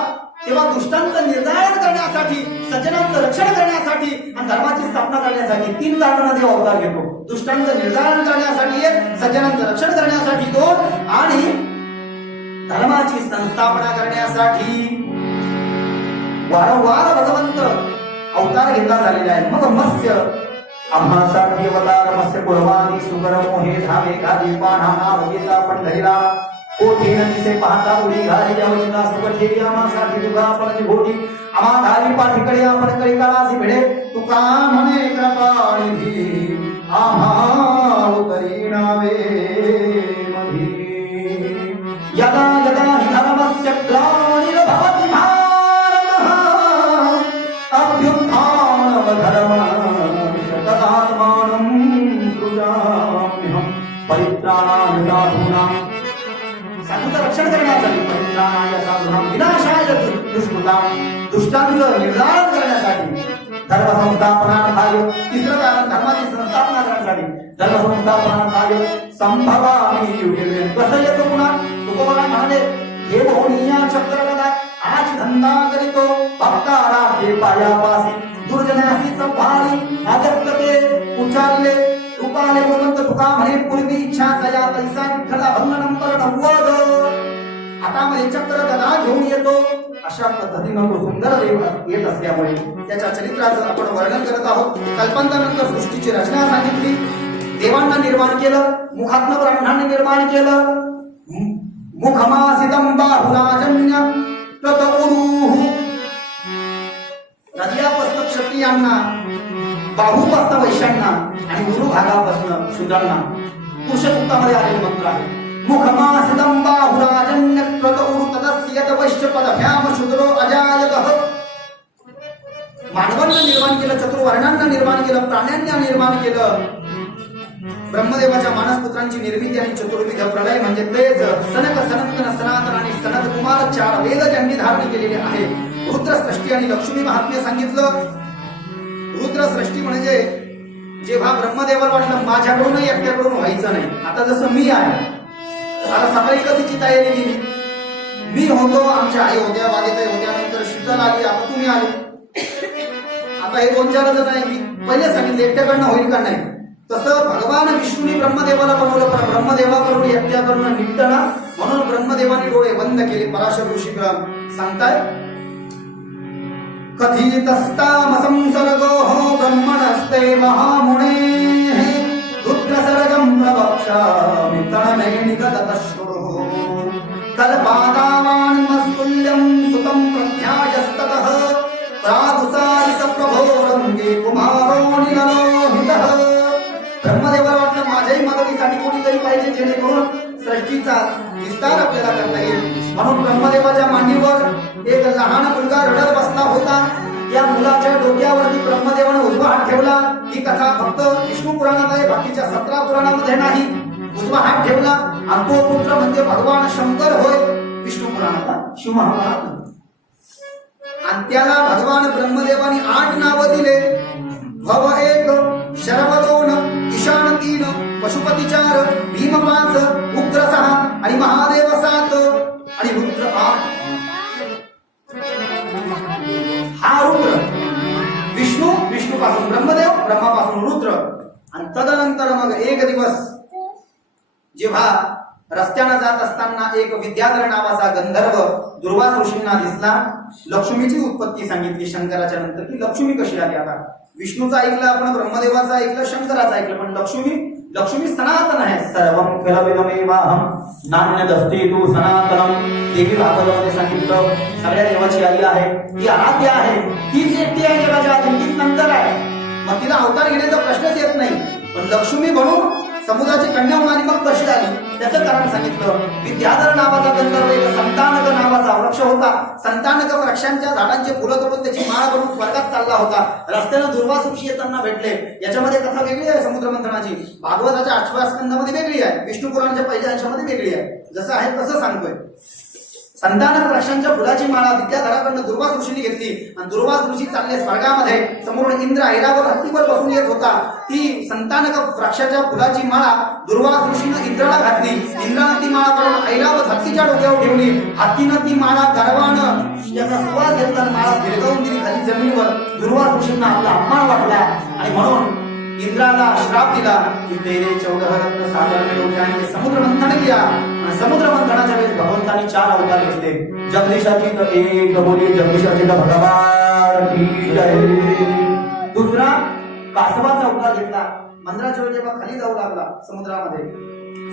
तेव्हा दुष्टांचं निर्धारण करण्यासाठी, सज्जनांचं रक्षण करण्यासाठी आणि धर्माची स्थापना करण्यासाठी 3 कारणांना देव अवतार घेतो. दुष्टांचं निर्धारण करण्यासाठी 1, सज्जनांचं रक्षण करण्यासाठी 2 आणि धर्माची संस्थापना करण्यासाठी वारंवार भगवंत अवतार घेता झालेले आहे. मग मत्स्य आम्हासाठी अवतार मत्स्य कुर्बानी सुकर मोहे धामे गादी पाणा नाव गीता पंढरीला कोठी नदीसे पाहता उडी घाली जाऊना सुपठे आम्हासाठी तुका आपण घोटी आम्हा घाली पाठीकडे आपण कळी काळासी भिडे तुका म्हणे कृपाळी भी आम्हा उतरी नावे मधी यदा यदा हि धर्मस्य ग्लानिर्भवति भारतः अभ्युत्थानम धर्म शतदात्मानं सृजाम्यहं परित्राणाय साधूनां साधूचं रक्षण करण्यासाठी, परित्राणाय साधूनां विनाशाय दुष्कृतां, दुष्टांचं निर्धारण करण्यासाठी, धर्म संस्थापनार्थाय 3रं कारण धर्माची संस्थापना करण्यासाठी. धर्म संस्थापनार्थाय संभवामि युगे कसं येतो पुन्हा तुकोबा म्हणाले, हे भोनिया चक्र गदा आज धंदा करीतो, भक्ता राखे पायापासी, दुर्जनासी संभाळी आदत्तते उचारले तुकाले बोलत तुका म्हणे पूर्वी इच्छा तया तैसा विठ्ठला भंग नंबर 90. हातामध्ये चक्र गदा घेऊन येतो. अशा पद्धतीनं तो सुंदर देव येत असल्यामुळे त्याच्या चरित्राचं आपण वर्णन करत आहोत. कल्पांतानंतर सृष्टीची रचना सांगितली, देवांना निर्माण केलं, मुखात्म ब्रह्मांनी निर्माण केलं, मुखमासितम बाहुराजन्य ततउरुः, हृदयापासून क्षत्रियांना, बाहूपासून वैश्यांना आणि उरु भागापासून शूद्रांना पुरुषसुक्तामध्ये आलेले मंत्र आहे. मुखमासितम बाहुराजन्य ततउरु तदस्य यत वैश्य पदभ्याम शूद्रो अजायतः. मानवांना निर्माण केलं, चतुर्वर्णांना निर्माण केलं, प्राण्यांना निर्माण केलं. ब्रह्मदेवाच्या मानसपुत्रांची निर्मिती आणि चतुर्विध प्रलय म्हणजे तेच सनक सनंदन सनातन आणि सनत कुमार 4 वेद त्यांनी धारण केलेले आहे. रुद्रसृष्टी आणि लक्ष्मी महात्म्य सांगितलं. रुद्रसृष्टी म्हणजे जेव्हा ब्रह्मदेवाला वाटलं माझ्याकडूनही एकट्याकडून व्हायचं नाही, आता जसं मी आहे, आता सकाळी कधीची तयारी केली, मी होतो, आमच्या आई होत्या, वागेताई होत्या, नंतर शीतल आली, आता तुम्ही आले, आता हे 2-4 जण आहे. मी पहिले सांगितले एकट्याकडनं होईल का नाही. तसं भगवान विष्णूने ब्रह्मदेवाला बनवलं, पण ब्रह्मदेवाकडून एकट्याकडून निघताना म्हणून ब्रह्मदेवाने डोळे बंद केले. पराशर ऋषी सांगताय, कथितस्ताम संसर्गो ब्रह्मणस्ते महामुने रुद्रसर्गं प्रवक्ष्यामि तन्मे निगततश्रुः कल्पादावान् मस्तुल्यं सुतं प्रत्यायस्ततः प्रादुसारित प्रभो रंगे कुमारो निलोहितः. ब्रह्मदेवाला वाटलं माझ्याही मदतीसाठी कोणीतरी पाहिजे जेणेकरून सृष्टीचा विस्तार आपल्याला करता येईल. म्हणून ब्रह्मदेवाच्या मांडीवर एक लहान मुलगा रडत बसला होता. त्या मुलाच्या डोक्यावरती ब्रह्मदेवाने उजवा हात ठेवला. ही कथा फक्त विष्णू पुराणात आहे, बाकीच्या 17 पुराणामध्ये नाही. उजवा हात ठेवला आणि तो पुत्र म्हणजे भगवान शंकर होय. विष्णू पुराणात शिव महाभारत. आणि त्याला भगवान ब्रह्मदेवाने 8 नावं दिले. भव 1, शरव 2, ईशान 3, पशुपती 4, भीम 5, उग्र 6 आणि महादेव 7 आणि रुद्र 8. हा रुद्र विष्णू, विष्णूपासून ब्रह्मदेव, ब्रह्मापासून रुद्र. आणि तदनंतर मग एक दिवस जेव्हा रस्त्यानं जात असताना एक विद्याधर नावाचा गंधर्व दुर्वास ऋषींना दिसला. लक्ष्मीची उत्पत्ती सांगितली शंकराच्या नंतर की लक्ष्मी कशी आली. आता विष्णूचं ऐकलं आपण, ब्रह्मदेवाचं ऐकलं, शंकराचं ऐकलं, पण लक्ष्मी सनातन आहे. सर्वं खलविदमेवाहं नान्यदस्ति तु सनातनं. देवी भागवतामध्ये सांगितलं सगळ्या देवाची आई आहे, ती आराध्य आहे, तीच एकटी आहे जगाच्या आधी, तीच नंतर आहे. मग तिला अवतार घेण्याचा प्रश्नच येत नाही. पण लक्ष्मी म्हणून समुद्राची कन्या होणारी मग कशी आली त्याचं कारण सांगितलं. विद्याधर नावाचा गंधर्व एक संतानक नावाचा वृक्ष होता. संतानक वृक्षांच्या झाडांचे फुलं तोडून त्याची माळ बनवून स्वर्गात चालला होता. रस्त्यानं दुर्वास ऋषी येताना भेटले. याच्यामध्ये कथा वेगळी आहे समुद्र मंथनाची. भागवताच्या 8व्या स्कंदामध्ये वेगळी आहे, विष्णू पुराणाच्या पहिल्या अंशामध्ये वेगळी आहे. जसं आहे तसं सांगतोय. संतानक वृक्षांच्या फुलाची माळा विद्याधराकडनं दुर्वास ऋषीने घेतली आणि दुर्वास ऋषी चालले स्वर्गामध्ये. समोर इंद्र ऐरावत हत्तीवर बसून येत होता. ती संतानक वृक्षाच्या फुलाची माळा दुर्वास ऋषीनं इंद्राला घातली. इंद्रानं ती माळा काढून ऐरावत हत्तीच्या डोक्यावर ठेवली. हत्तीनं ती माळा गर्वानं त्याचा सुवास घेतला, माळा भिरकावून दिली खाली जमिनीवर. दुर्वास ऋषींना आपला अपमान वाटला आणि म्हणून इंद्राला श्राप दिला की तेरे 14 रत्न सागर में डूब जाएंगे. समुद्र मंथन किया आणि समुद्र मंथनाच्या वेळेस भगवंतांनी 4 अवतार घेतले. जगदीशाची तर एक बोली जगदीशाची तर भगवान की जय. दुसरा कासवाचा अवतार घेतला. मंदिराच्या वेळी जेव्हा खाली जाऊ लागला समुद्रामध्ये,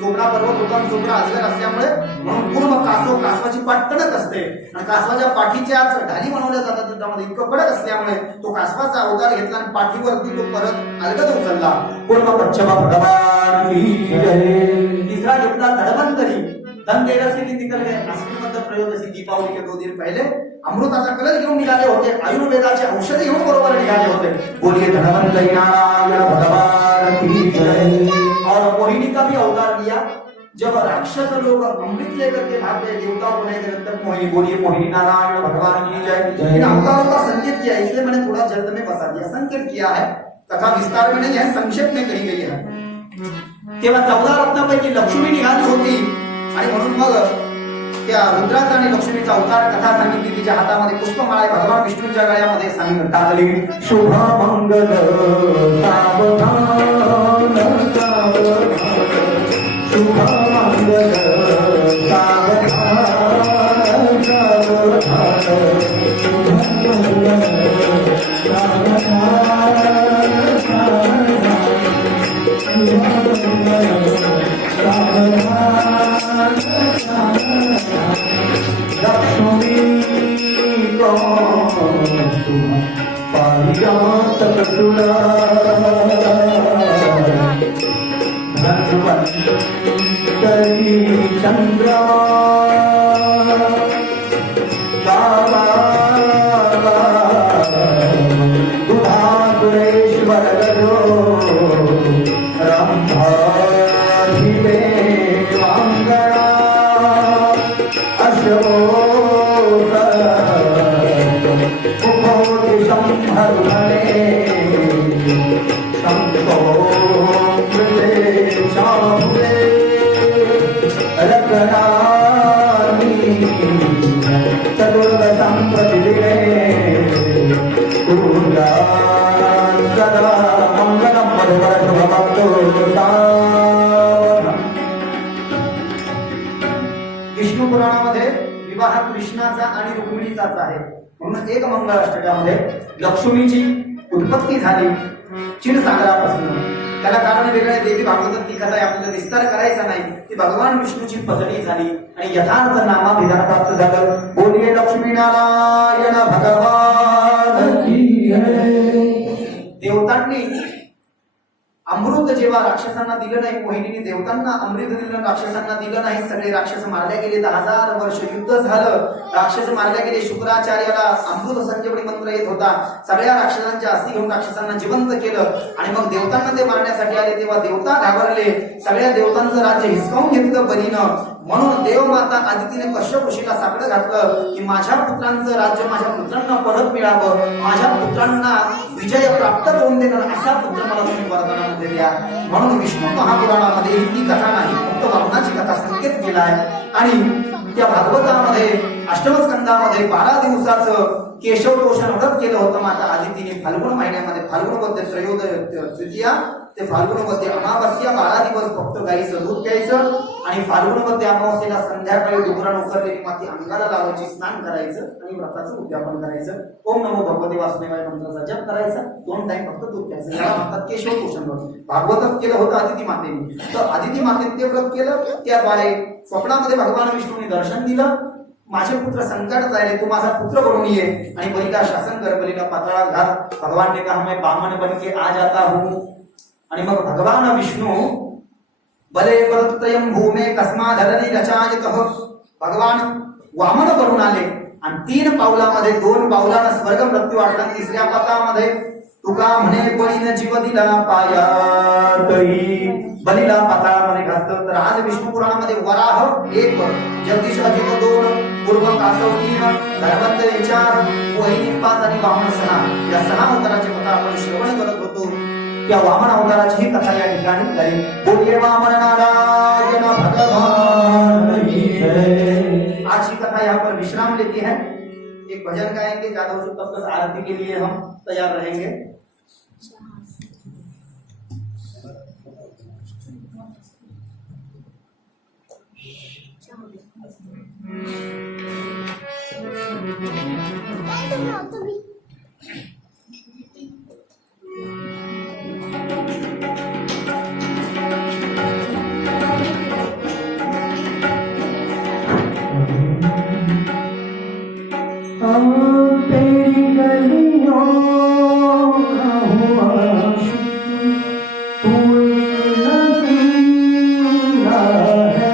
सोबडा पर्वत होता, सोबडा अजगर असल्यामुळे म्हणून पूर्ण कासवाची पाठ कडक असते आणि कासवाच्या पाठीच्या ढाली बनवल्या जातात युद्धामध्ये, इतकं कडक असल्यामुळे तो कासवाचा अवतार घेतला आणि पाठीवरती तो परत अलगद उचलला. पूर्ण पश्चिमा भगवान की जय. तीसरा घेतला धडवंतरी. धनतेरस के दिन निकल गए. अश्विन त्रयोदशी दीपावली के 2 दिन पहले अमृताचा कलश घेऊन निघाले होते. आयुर्वेदाचे औषध घेऊन बरोबर निघाले होते. बोलिए धनवंतरी नारायण भगवान की जय. और मोहिनी का भी अवतार लिया. जब राक्षस लोग अमृत लेकर के भाग गए देवताओं को नहीं देने तक मोहिनी, बोलिए मोहिनी नारायण भगवान की जय. इन अवतारों का संकेत किया, इसलिए मैंने थोड़ा जल्द में बता दिया. संकेत किया है, कथा विस्तार में नहीं है, संक्षेप में कही गई है. तेव्हा 14 रत्नापैकी लक्ष्मी निघाली होती आणि म्हणून मग त्या रुद्राचा आणि लक्ष्मीचा अवतार कथा सांगितली. तिच्या हातामध्ये पुष्पमाळा भगवान विष्णूंच्या गळ्यामध्ये सांगितलं टाकली. शुभ मंगल सावधान सावधान, शुभ मंगल सावधान सावधान, शुभ मंगल चंद्र सुरेश्वर विष्णू पुराणामध्ये विवाह कृष्णाचा आणि रुक्मिणीचाच आहे. म्हणून एक मंगळ अष्टकामध्ये लक्ष्मीची उत्पत्ती झाली क्षीरसागरापासून. त्याला कारण वेगळे देवी भागवतात ती कथा आपल्याला विस्तार करायचा नाही. ती भगवान विष्णूची पत्नी झाली आणि यथार्थ नामाभिधान प्राप्त झालं. बोलिए लक्ष्मी नारायण भगवान की जय. देवतांनी अमृत जेव्हा राक्षसांना दिलं नाही, मोहिनीने देवतांना अमृत दिलं, राक्षसांना दिलं नाही. सगळे राक्षस मारले गेले. 10,000 वर्ष युद्ध झालं. राक्षस मारले गेले. शुक्राचार्याला अमृत संजीवनी मंत्र येत होता. सगळ्या राक्षसांच्या अस्थी घेऊन राक्षसांना जिवंत केलं आणि मग देवतांना ते मारण्यासाठी आले. तेव्हा देवता घाबरले. सगळ्या देवतांचं राज्य हिसकावून घेतलं बलीनं. म्हणून देवमाता आदितीने कश्यप ऋषीला साकडं घातलं की माझ्या पुत्रांचं राज्य माझ्या पुत्रांना परत मिळावं, माझ्या पुत्रांना विजय प्राप्त करून देणार असा पुत्र मला तुम्ही वरदानामध्ये द्या. म्हणून विष्णू महापुराणामध्ये ही कथा नाही, फक्त वामनाची कथा संकेत केला आहे. आणि त्या भागवतामध्ये अष्टमस्कंदामध्ये 12 दिवसाचं केशव तोषण व्रत केलं होतं माता आदितीने. फाल्गुन महिन्यामध्ये फाल्गुनमध्ये तृतीया ते फाल्गुनमध्ये अमावस्या 12 दिवस फक्त गाईचं दूध प्यायचं आणि फाल्गुनमध्ये अमावस्येला संध्याकाळी डोंगरान उतरलेली माती अंगाला लावायची, स्नान करायचं आणि व्रताचं उद्यापन करायचं. ओम नमो भगवते वासुदेवाय मंत्राचा जप करायचा. 2 टाइम फक्त दूध प्यायचं. याला म्हणतात केशव तोषण व्रत. भागवतात केलं होतं आदिती मातेने. तर आदिती मातेने ते व्रत केलं. त्याद्वारे स्वप्नामध्ये भगवान विष्णूने दर्शन दिलं. माझे पुत्र संकट झाले, तू माझा पुत्र बनून ये आणि बलिला शासन कर, बलिला पाताळात घाल. भगवान ने कहा मैं बामन बन के आ जाता हूँ. आणि मग भगवान विष्णू बले परत्रयम भूमे कस्माधरणी रचायतः, भगवान वामन करून आले आणि 3 पावलामध्ये 2 पावलानं स्वर्ग मृत्यू वाटला. 3ऱ्या पातामध्ये तुका म्हणे बळीने जीव दिला पायातही, बलीला पाताळामध्ये घातलं. तर आज विष्णू पुराणामध्ये वराह 1, जगदीश अजित 2, पूर्व कासवतीन धर्मंत विचार वहिनीपात आणि वामन सहा या 6 अवताराची कथा आपण श्रवण करत होतो त्या वामन अवताराची ही कथा या ठिकाणी झाली बोलिये वामन नारायण भगवान की जय। आज की कथा यहाँ पर विश्राम लेती है, एक भजन गाएंगे जादव से, तब तक आरती के लिए हम तैयार रहेंगे। तेरी गलियों का हुआ तू नगीना है,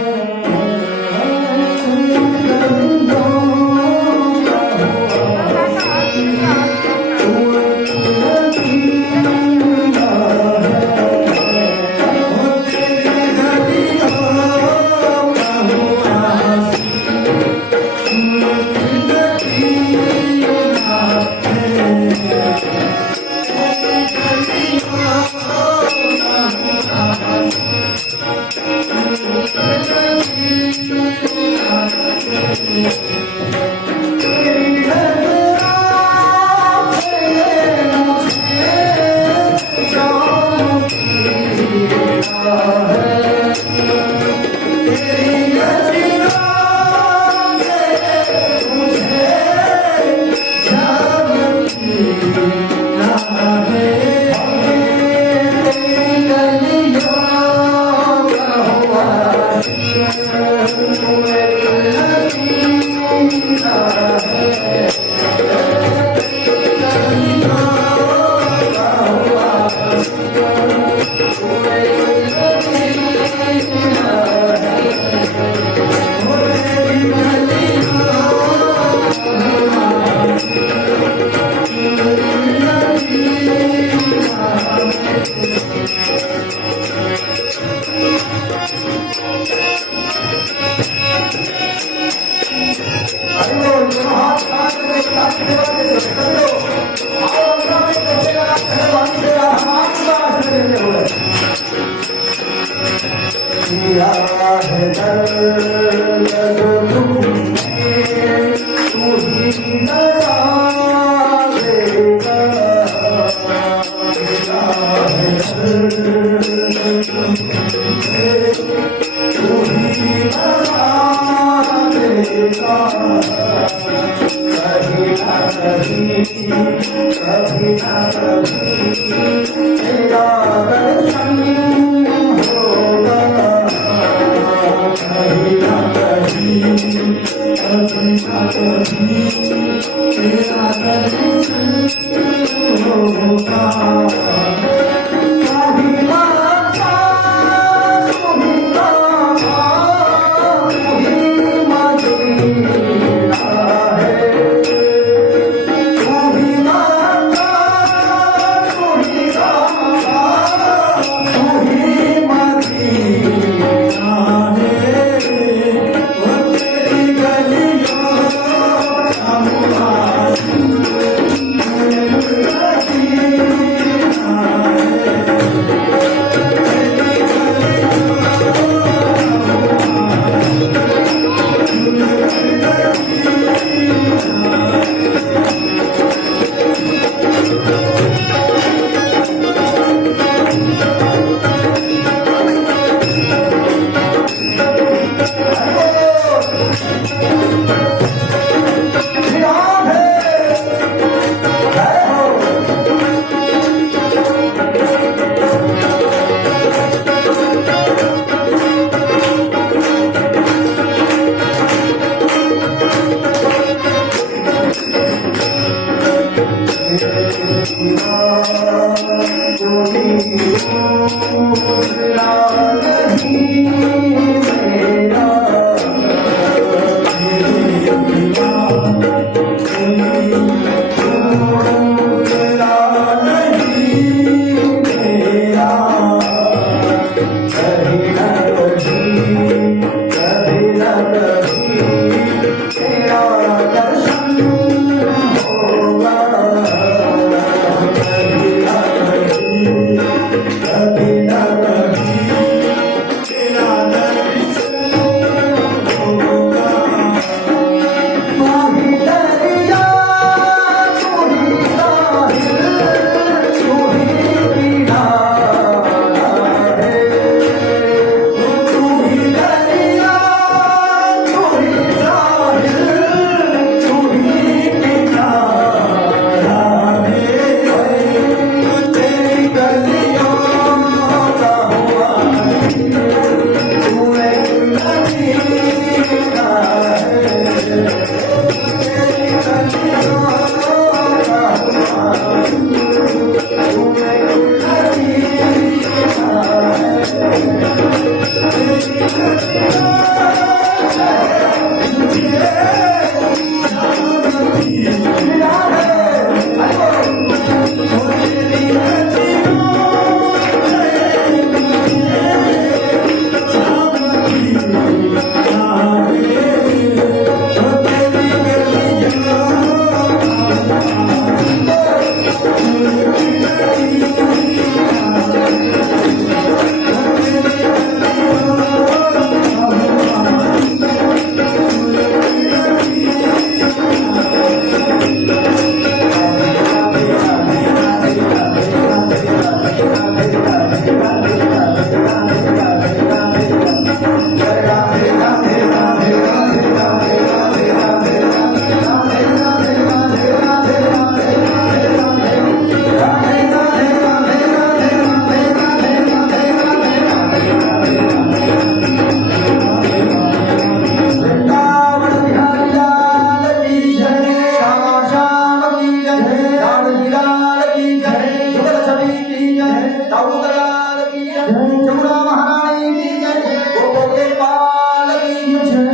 जमुना महारानी की जय, गोपाल की जय,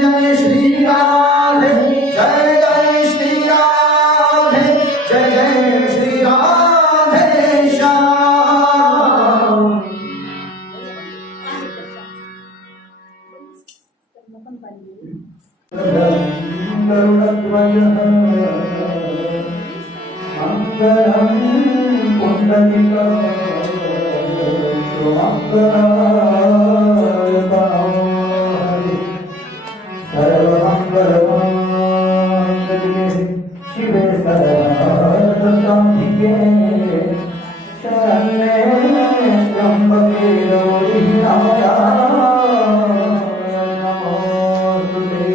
जय श्री राधे, जय श्री राधे, जय श्री राधे श्याम। मंगलम पुंडलिका मंगलाय बाहुबली सर्वमंगलमांगल्ये शिवे सर्वार्थसाधिके शरण्ये त्र्यंबके गौरी नारायणी नमोस्तुते।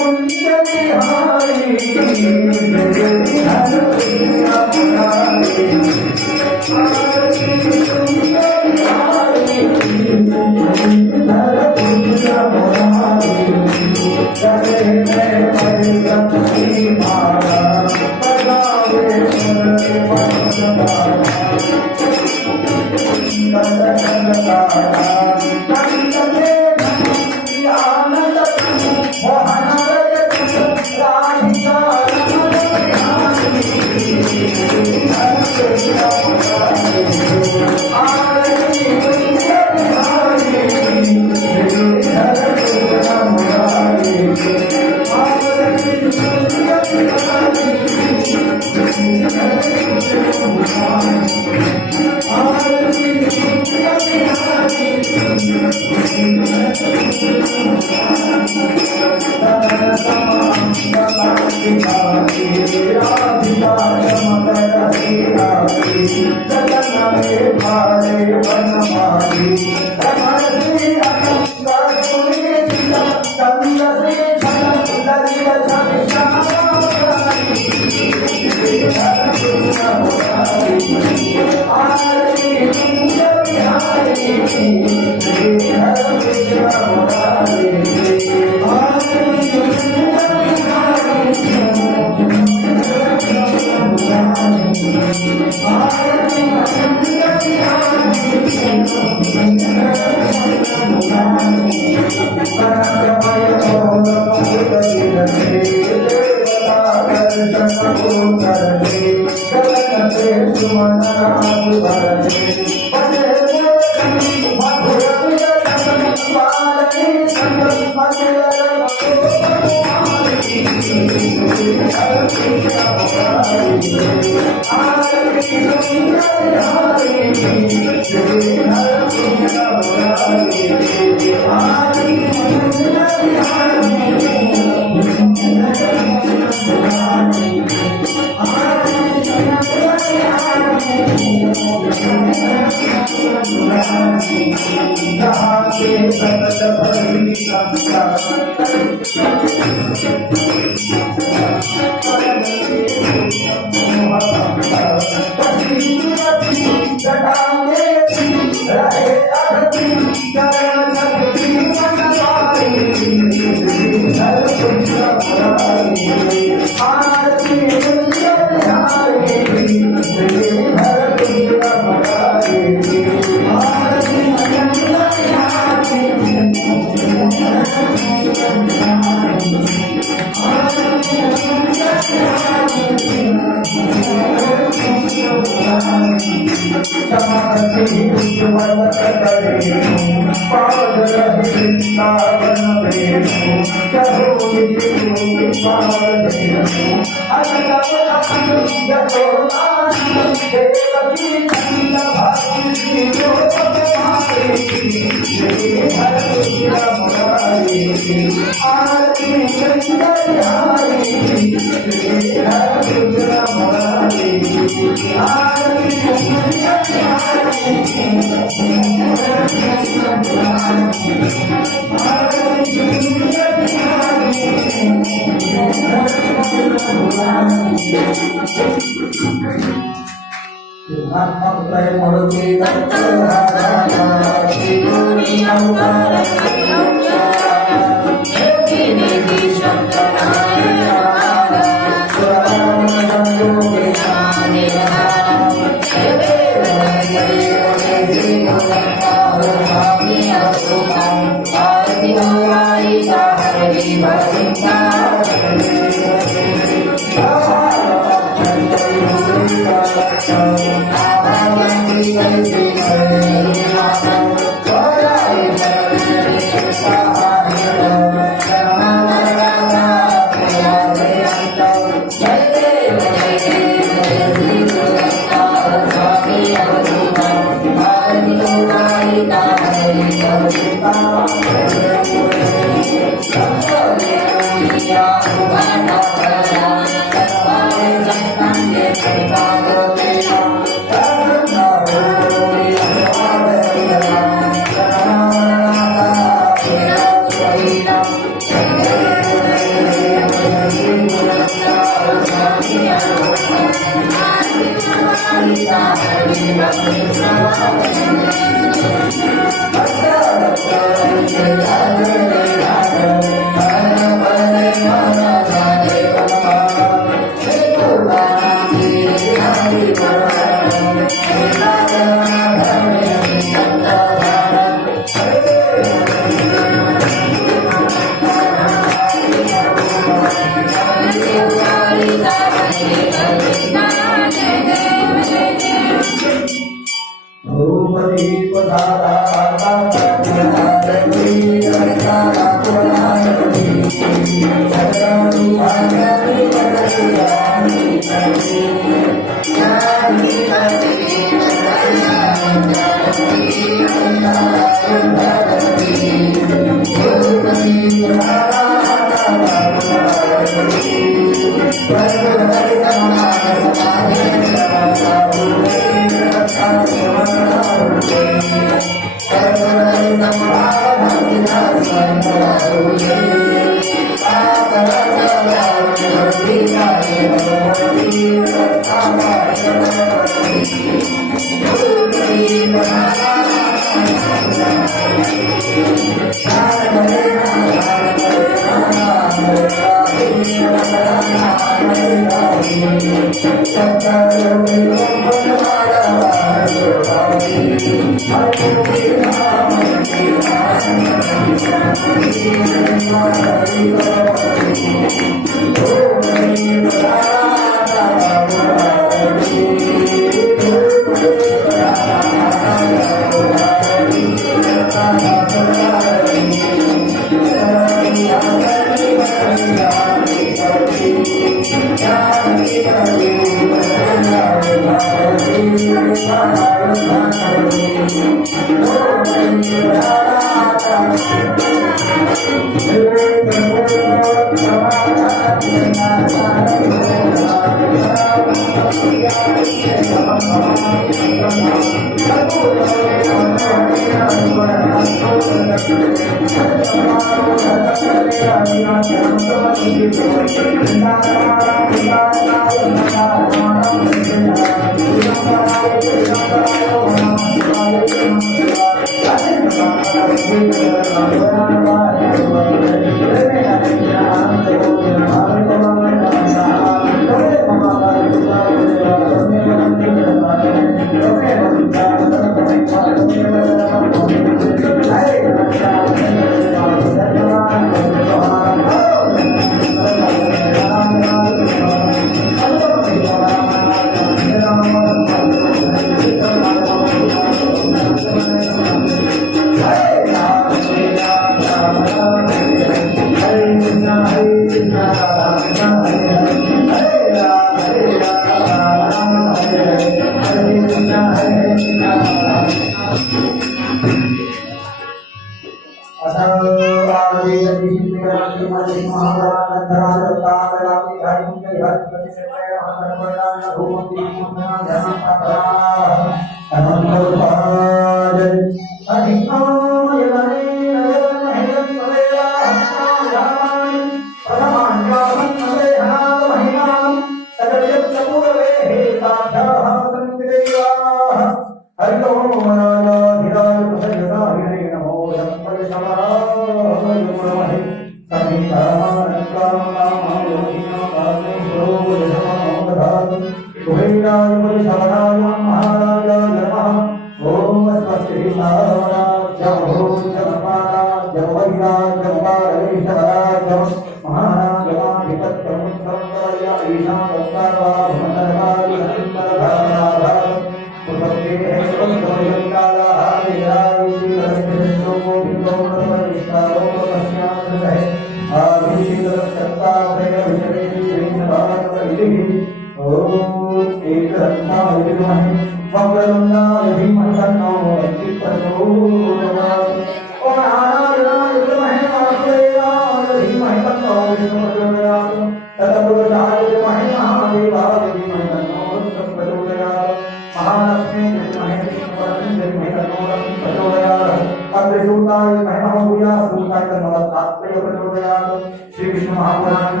श्री विष्णु महापुराण